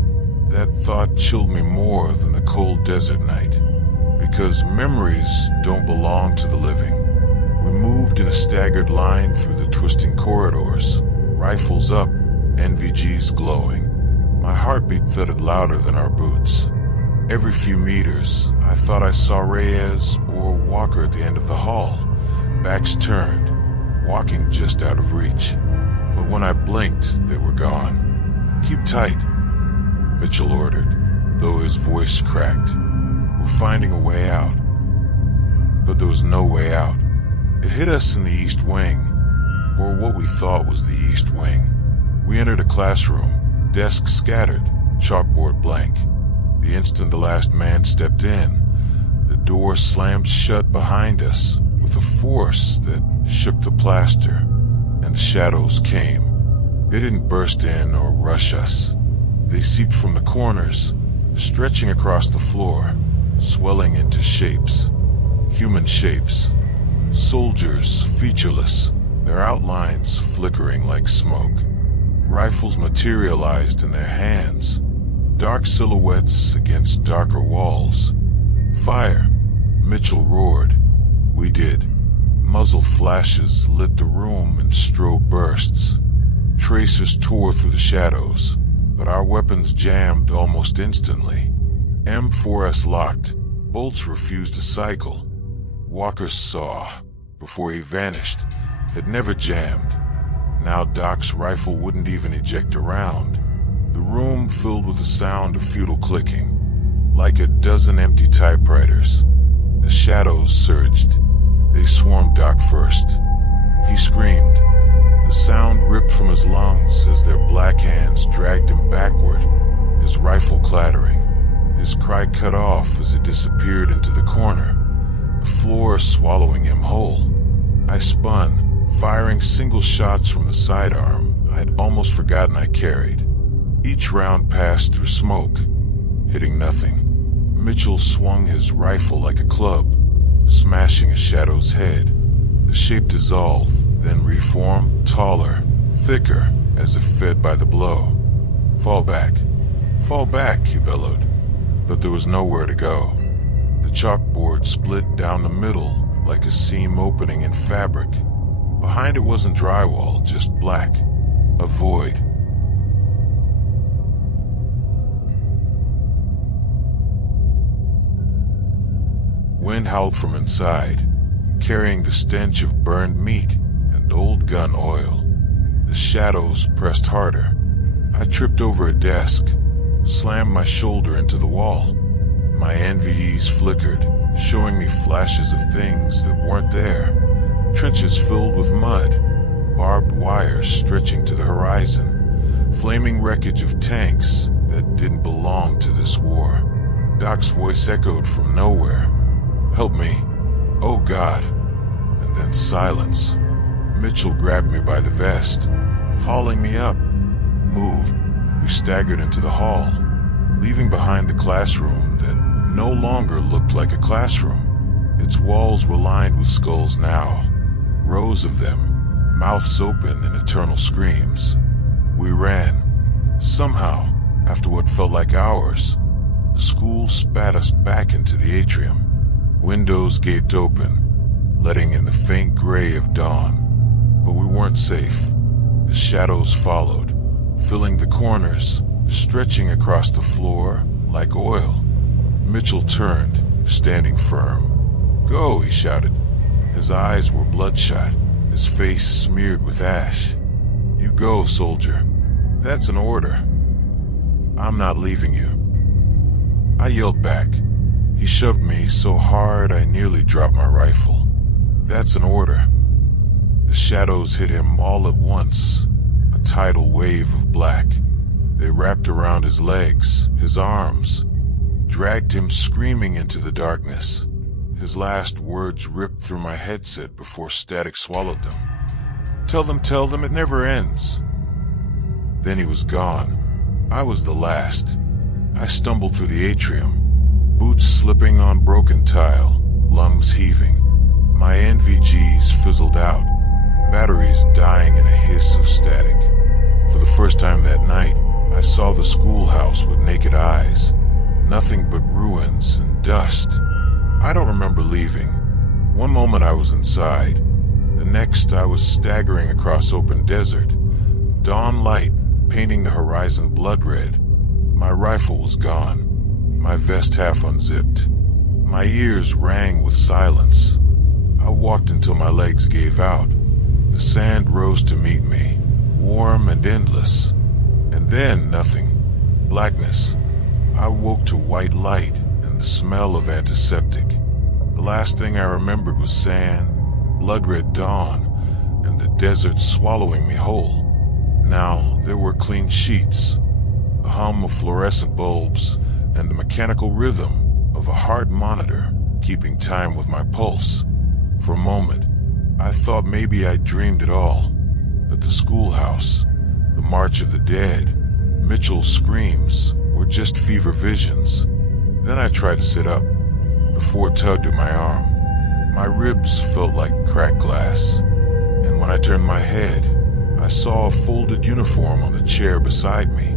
That thought chilled me more than the cold desert night. Because memories don't belong to the living. We moved in a staggered line through the twisting corridors, rifles up, NVGs glowing. My heartbeat thudded louder than our boots. Every few meters, I thought I saw Reyes or Walker at the end of the hall, backs turned, walking just out of reach. But when I blinked, they were gone. "Keep tight," Mitchell ordered, though his voice cracked. "We're finding a way out." But there was no way out. It hit us in the East Wing, or what we thought was the East Wing. We entered a classroom, desks scattered, chalkboard blank. The instant the last man stepped in, the door slammed shut behind us with a force that shook the plaster, and the shadows came. They didn't burst in or rush us. They seeped from the corners, stretching across the floor, swelling into shapes. Human shapes. Soldiers, featureless, their outlines flickering like smoke. Rifles materialized in their hands. Dark silhouettes against darker walls. "Fire!" Mitchell roared. We did. Muzzle flashes lit the room in strobe bursts. Tracers tore through the shadows, but our weapons jammed almost instantly. M4S locked. Bolts refused to cycle. Walker's saw, before he vanished, had never jammed. Now Doc's rifle wouldn't even eject a round. The room filled with the sound of futile clicking, like a dozen empty typewriters. The shadows surged. They swarmed Doc first. He screamed. The sound ripped from his lungs as their black hands dragged him backward, his rifle clattering. His cry cut off as it disappeared into the corner, the floor swallowing him whole. I spun, firing single shots from the sidearm I'd almost forgotten I carried. Each round passed through smoke, hitting nothing. Mitchell swung his rifle like a club, smashing a shadow's head. The shape dissolved, then reformed, taller, thicker, as if fed by the blow. "Fall back. Fall back," he bellowed. But there was nowhere to go. The chalkboard split down the middle like a seam opening in fabric. Behind it wasn't drywall, just black. A void. Wind howled from inside, carrying the stench of burned meat and old gun oil. The shadows pressed harder. I tripped over a desk, slammed my shoulder into the wall. My NVDs flickered, showing me flashes of things that weren't there. Trenches filled with mud, barbed wires stretching to the horizon, flaming wreckage of tanks that didn't belong to this war. Doc's voice echoed from nowhere. "Help me. Oh God." And then silence. Mitchell grabbed me by the vest, hauling me up. "Move." We staggered into the hall, leaving behind the classroom that no longer looked like a classroom. Its walls were lined with skulls now, rows of them, mouths open in eternal screams. We ran. Somehow, after what felt like hours, the school spat us back into the atrium. Windows gaped open, letting in the faint gray of dawn. But we weren't safe. The shadows followed, filling the corners, stretching across the floor like oil. Mitchell turned, standing firm. "Go," he shouted. His eyes were bloodshot, his face smeared with ash. "You go, soldier. That's an order. I'm not leaving you." I yelled back. He shoved me so hard I nearly dropped my rifle. "That's an order." The shadows hit him all at once, a tidal wave of black. They wrapped around his legs, his arms, dragged him screaming into the darkness. His last words ripped through my headset before static swallowed them. Tell them it never ends." Then he was gone. I was the last. I stumbled through the atrium, boots slipping on broken tile, lungs heaving. My NVGs fizzled out, batteries dying in a hiss of static. For the first time that night, I saw the schoolhouse with naked eyes. Nothing but ruins and dust. I don't remember leaving. One moment I was inside. The next I was staggering across open desert. Dawn light painting the horizon blood red. My rifle was gone. My vest half unzipped. My ears rang with silence. I walked until my legs gave out. The sand rose to meet me, warm and endless. And then nothing. Blackness. I woke to white light and the smell of antiseptic. The last thing I remembered was sand, blood-red dawn, and the desert swallowing me whole. Now there were clean sheets, the hum of fluorescent bulbs, and the mechanical rhythm of a heart monitor keeping time with my pulse. For a moment, I thought maybe I'd dreamed it all, that the schoolhouse, the march of the dead, Mitchell's screams were just fever visions. Then I tried to sit up. The four tugged at my arm. My ribs felt like cracked glass, and when I turned my head, I saw a folded uniform on the chair beside me,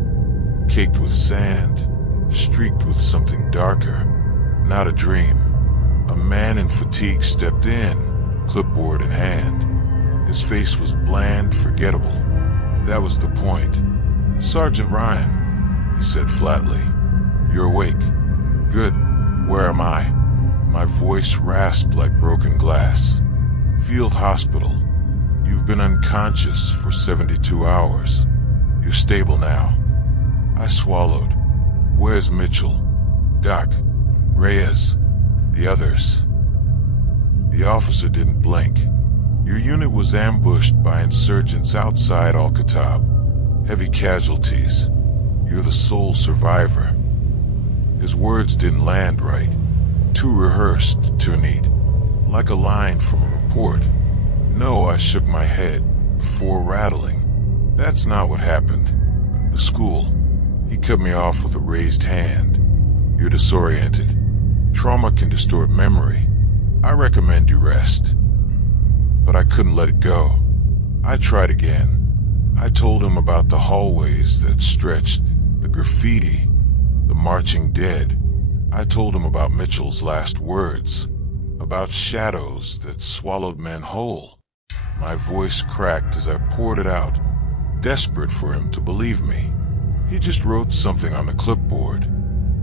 caked with sand, streaked with something darker. Not a dream. A man in fatigue stepped in, clipboard in hand. His face was bland, forgettable. That was the point. "Sergeant Ryan," he said flatly. "You're awake. Good. Where am I?" My voice rasped like broken glass. "Field hospital. You've been unconscious for 72 hours. You're stable now." I swallowed. "Where's Mitchell? Doc? Reyes? The others?" The officer didn't blink. "Your unit was ambushed by insurgents outside Al-Khattab. Heavy casualties. You're the sole survivor." His words didn't land right. Too rehearsed, too neat. Like a line from a report. "No," I shook my head before rattling. "That's not what happened. The school." He cut me off with a raised hand. "You're disoriented. Trauma can distort memory. I recommend you rest." But I couldn't let it go. I tried again. I told him about the hallways that stretched, the graffiti, the marching dead. I told him about Mitchell's last words, about shadows that swallowed men whole. My voice cracked as I poured it out, desperate for him to believe me. He just wrote something on the clipboard.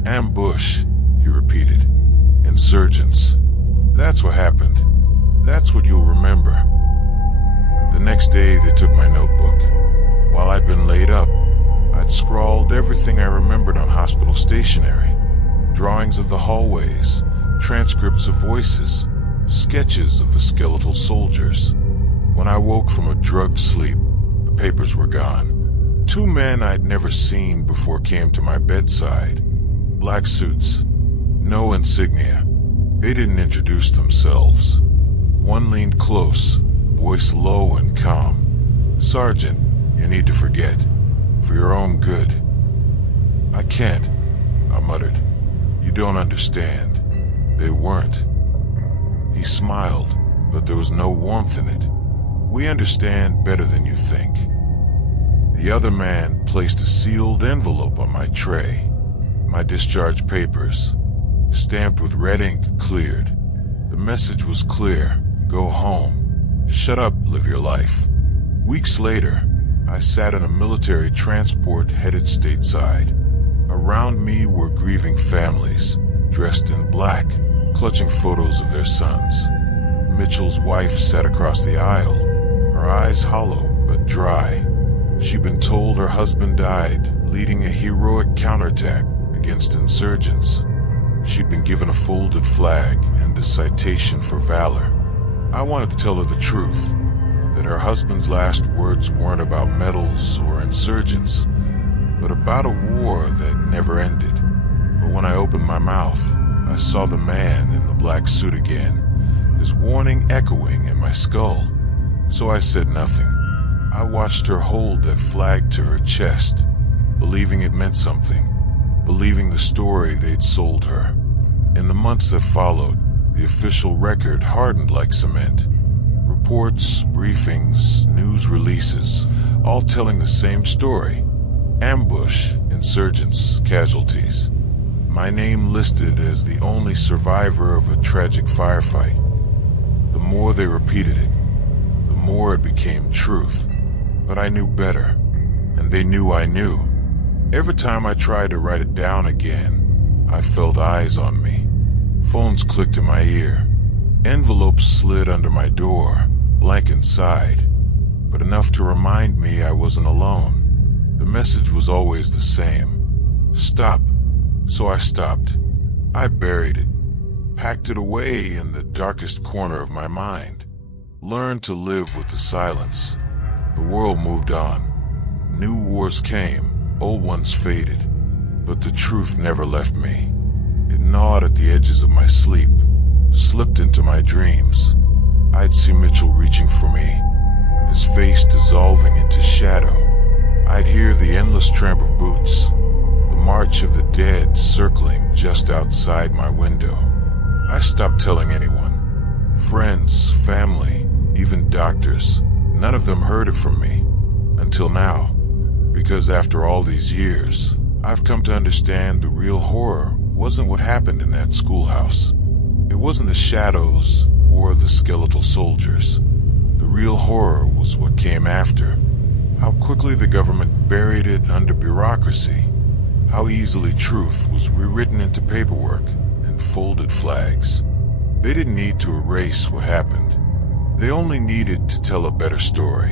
"Ambush," he repeated. "Insurgents. That's what happened. That's what you'll remember. The next day, they took my notebook. While I'd been laid up, I'd scrawled everything I remembered on hospital stationery. Drawings of the hallways, transcripts of voices, sketches of the skeletal soldiers. When I woke from a drugged sleep, the papers were gone. Two men I'd never seen before came to my bedside. Black suits, no insignia. They didn't introduce themselves. One leaned close, voice low and calm. "Sergeant, you need to forget, for your own good." "I can't," I muttered. "You don't understand. They weren't." He smiled, but there was no warmth in it. "We understand better than you think." The other man placed a sealed envelope on my tray. My discharge papers, stamped with red ink, cleared. The message was clear: go home. Shut up, live your life. Weeks later, I sat in a military transport headed stateside. Around me were grieving families, dressed in black, clutching photos of their sons. Mitchell's wife sat across the aisle, her eyes hollow but dry. She'd been told her husband died, leading a heroic counterattack against insurgents. She'd been given a folded flag and a citation for valor. I wanted to tell her the truth, that her husband's last words weren't about medals or insurgents, but about a war that never ended. But when I opened my mouth, I saw the man in the black suit again, his warning echoing in my skull. So I said nothing. I watched her hold that flag to her chest, believing it meant something, believing the story they'd sold her. In the months that followed, the official record hardened like cement. Reports, briefings, news releases, all telling the same story. Ambush, insurgents, casualties. My name listed as the only survivor of a tragic firefight. The more they repeated it, the more it became truth. But I knew better, and they knew I knew. Every time I tried to write it down again, I felt eyes on me. Phones clicked in my ear. Envelopes slid under my door, blank inside, but enough to remind me I wasn't alone. The message was always the same: stop. So I stopped. I buried it, packed it away in the darkest corner of my mind. Learned to live with the silence. The world moved on. New wars came, old ones faded, but the truth never left me. It gnawed at the edges of my sleep, slipped into my dreams. I'd see Mitchell reaching for me, his face dissolving into shadow. I'd hear the endless tramp of boots, the march of the dead circling just outside my window. I stopped telling anyone. Friends, family, even doctors. None of them heard it from me. Until now. Because after all these years, I've come to understand the real horror wasn't what happened in that schoolhouse. It wasn't the shadows or the skeletal soldiers. The real horror was what came after. How quickly the government buried it under bureaucracy. How easily truth was rewritten into paperwork and folded flags. They didn't need to erase what happened. They only needed to tell a better story.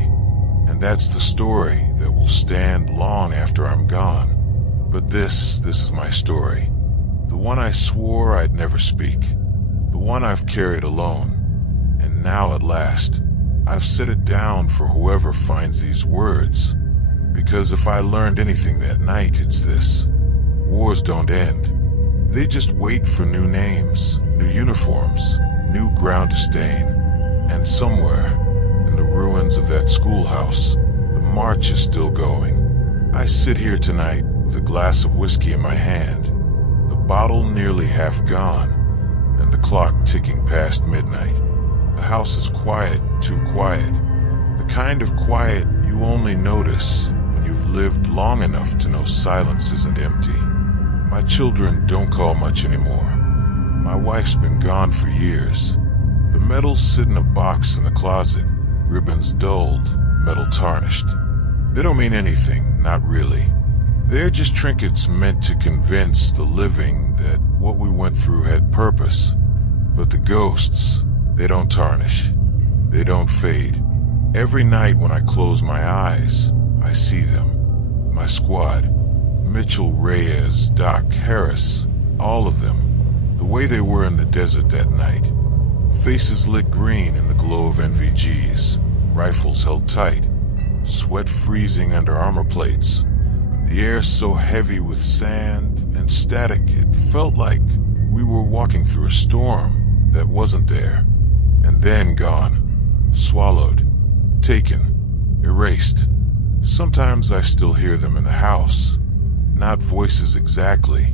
And that's the story that will stand long after I'm gone. But this is my story. The one I swore I'd never speak. The one I've carried alone. And now at last, I've set it down for whoever finds these words. Because if I learned anything that night, it's this: wars don't end. They just wait for new names, new uniforms, new ground to stain. And somewhere, in the ruins of that schoolhouse, the march is still going. I sit here tonight with a glass of whiskey in my hand, the bottle nearly half gone, and the clock ticking past midnight. The house is quiet, too quiet. The kind of quiet you only notice when you've lived long enough to know silence isn't empty. My children don't call much anymore. My wife's been gone for years. The medals sit in a box in the closet, ribbons dulled, metal tarnished. They don't mean anything, not really. They're just trinkets meant to convince the living that what we went through had purpose. But the ghosts, they don't tarnish. They don't fade. Every night when I close my eyes, I see them. My squad. Mitchell, Reyes, Doc, Harris, all of them. The way they were in the desert that night. Faces lit green in the glow of NVGs. Rifles held tight. Sweat freezing under armor plates. The air so heavy with sand and static it felt like we were walking through a storm that wasn't there. And then gone. Swallowed. Taken. Erased. Sometimes I still hear them in the house. Not voices exactly,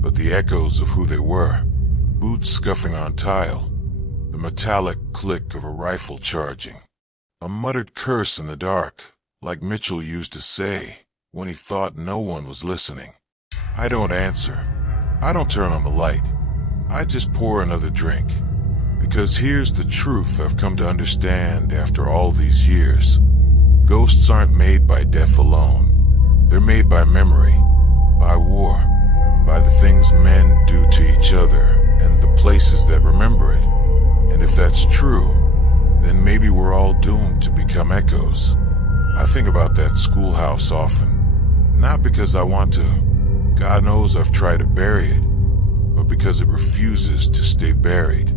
but the echoes of who they were. Boots scuffing on tile. The metallic click of a rifle charging. A muttered curse in the dark, like Mitchell used to say when he thought no one was listening. I don't answer. I don't turn on the light. I just pour another drink. Because here's the truth I've come to understand after all these years. Ghosts aren't made by death alone. They're made by memory, by war, by the things men do to each other and the places that remember it. And if that's true, then maybe we're all doomed to become echoes. I think about that schoolhouse often, not because I want to. God knows I've tried to bury it, but because it refuses to stay buried.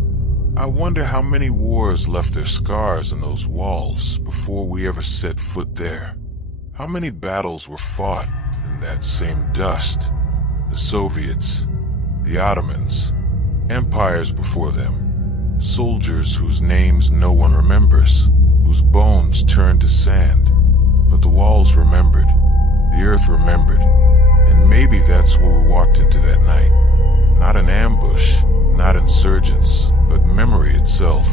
I wonder how many wars left their scars on those walls before we ever set foot there. How many battles were fought in that same dust? The Soviets, the Ottomans, empires before them. Soldiers whose names no one remembers, whose bones turned to sand. But the walls remembered, the earth remembered, and maybe that's where we walked into that night. Not an ambush, not insurgents, but memory itself.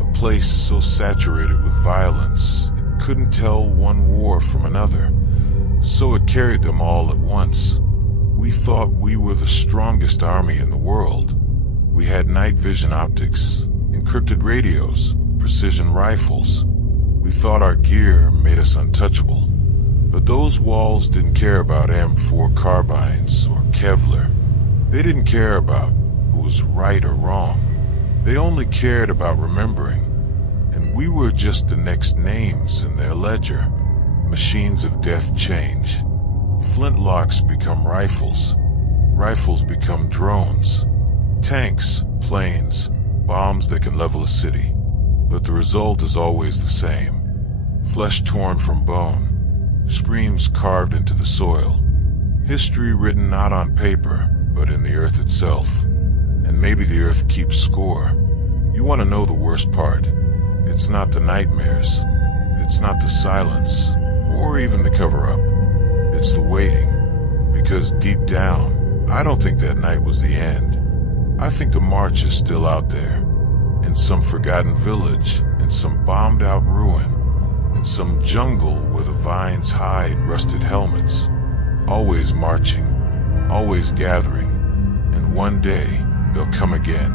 A place so saturated with violence, it couldn't tell one war from another. So it carried them all at once. We thought we were the strongest army in the world. We had night vision optics, encrypted radios, precision rifles. We thought our gear made us untouchable. But those walls didn't care about M4 carbines or Kevlar. They didn't care about who was right or wrong. They only cared about remembering. And we were just the next names in their ledger. Machines of death change. Flintlocks become rifles. Rifles become drones. Tanks, planes, bombs that can level a city. But the result is always the same. Flesh torn from bone. Screams carved into the soil. History written not on paper, but in the earth itself. And maybe the earth keeps score. You want to know the worst part? It's not the nightmares. It's not the silence, or even the cover-up. It's the waiting. Because deep down, I don't think that night was the end. I think the march is still out there, in some forgotten village, in some bombed-out ruin, in some jungle where the vines hide rusted helmets. Always marching, always gathering, and one day they'll come again.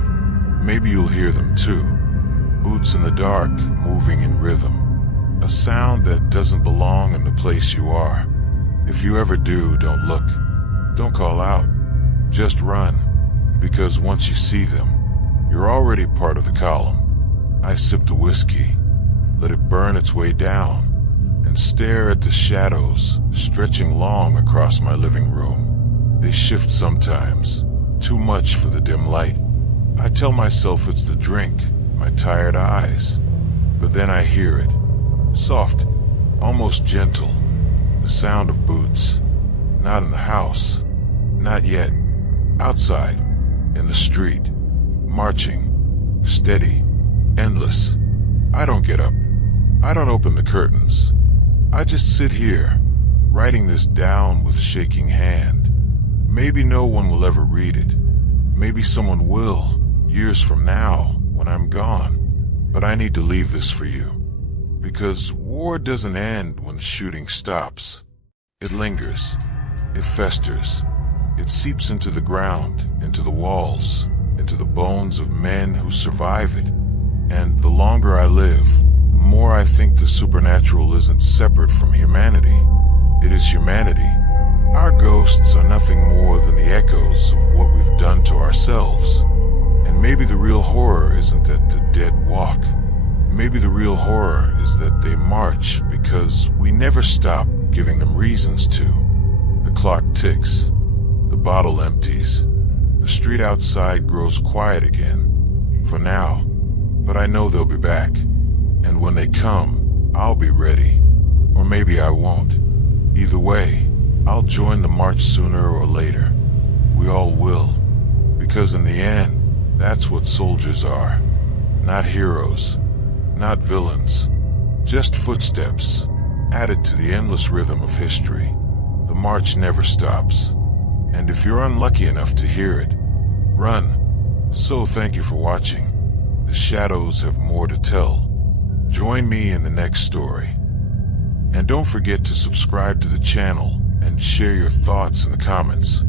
Maybe you'll hear them too. Boots in the dark, moving in rhythm. A sound that doesn't belong in the place you are. If you ever do, don't look. Don't call out. Just run. Because once you see them, you're already part of the column. I sip the whiskey, let it burn its way down, and stare at the shadows stretching long across my living room. They shift sometimes, too much for the dim light. I tell myself it's the drink, my tired eyes. But then I hear it, soft, almost gentle, the sound of boots. Not in the house, not yet. Outside. In the street, marching, steady, endless. I don't get up. I don't open the curtains. I just sit here, writing this down with shaking hand. Maybe no one will ever read it. Maybe someone will, years from now, when I'm gone. But I need to leave this for you. Because war doesn't end when shooting stops. It lingers. It festers. It seeps into the ground, into the walls, into the bones of men who survive it. And the longer I live, the more I think the supernatural isn't separate from humanity. It is humanity. Our ghosts are nothing more than the echoes of what we've done to ourselves. And And maybe the real horror isn't that the dead walk. Maybe the real horror is that they march because we never stop giving them reasons to. The clock ticks. The bottle empties. The street outside grows quiet again. For now. But I know they'll be back. And when they come, I'll be ready. Or maybe I won't. Either way, I'll join the march sooner or later. We all will. Because in the end, that's what soldiers are. Not heroes. Not villains. Just footsteps, added to the endless rhythm of history. The march never stops. And if you're unlucky enough to hear it, run. So thank you for watching. The shadows have more to tell. Join me in the next story. And don't forget to subscribe to the channel and share your thoughts in the comments.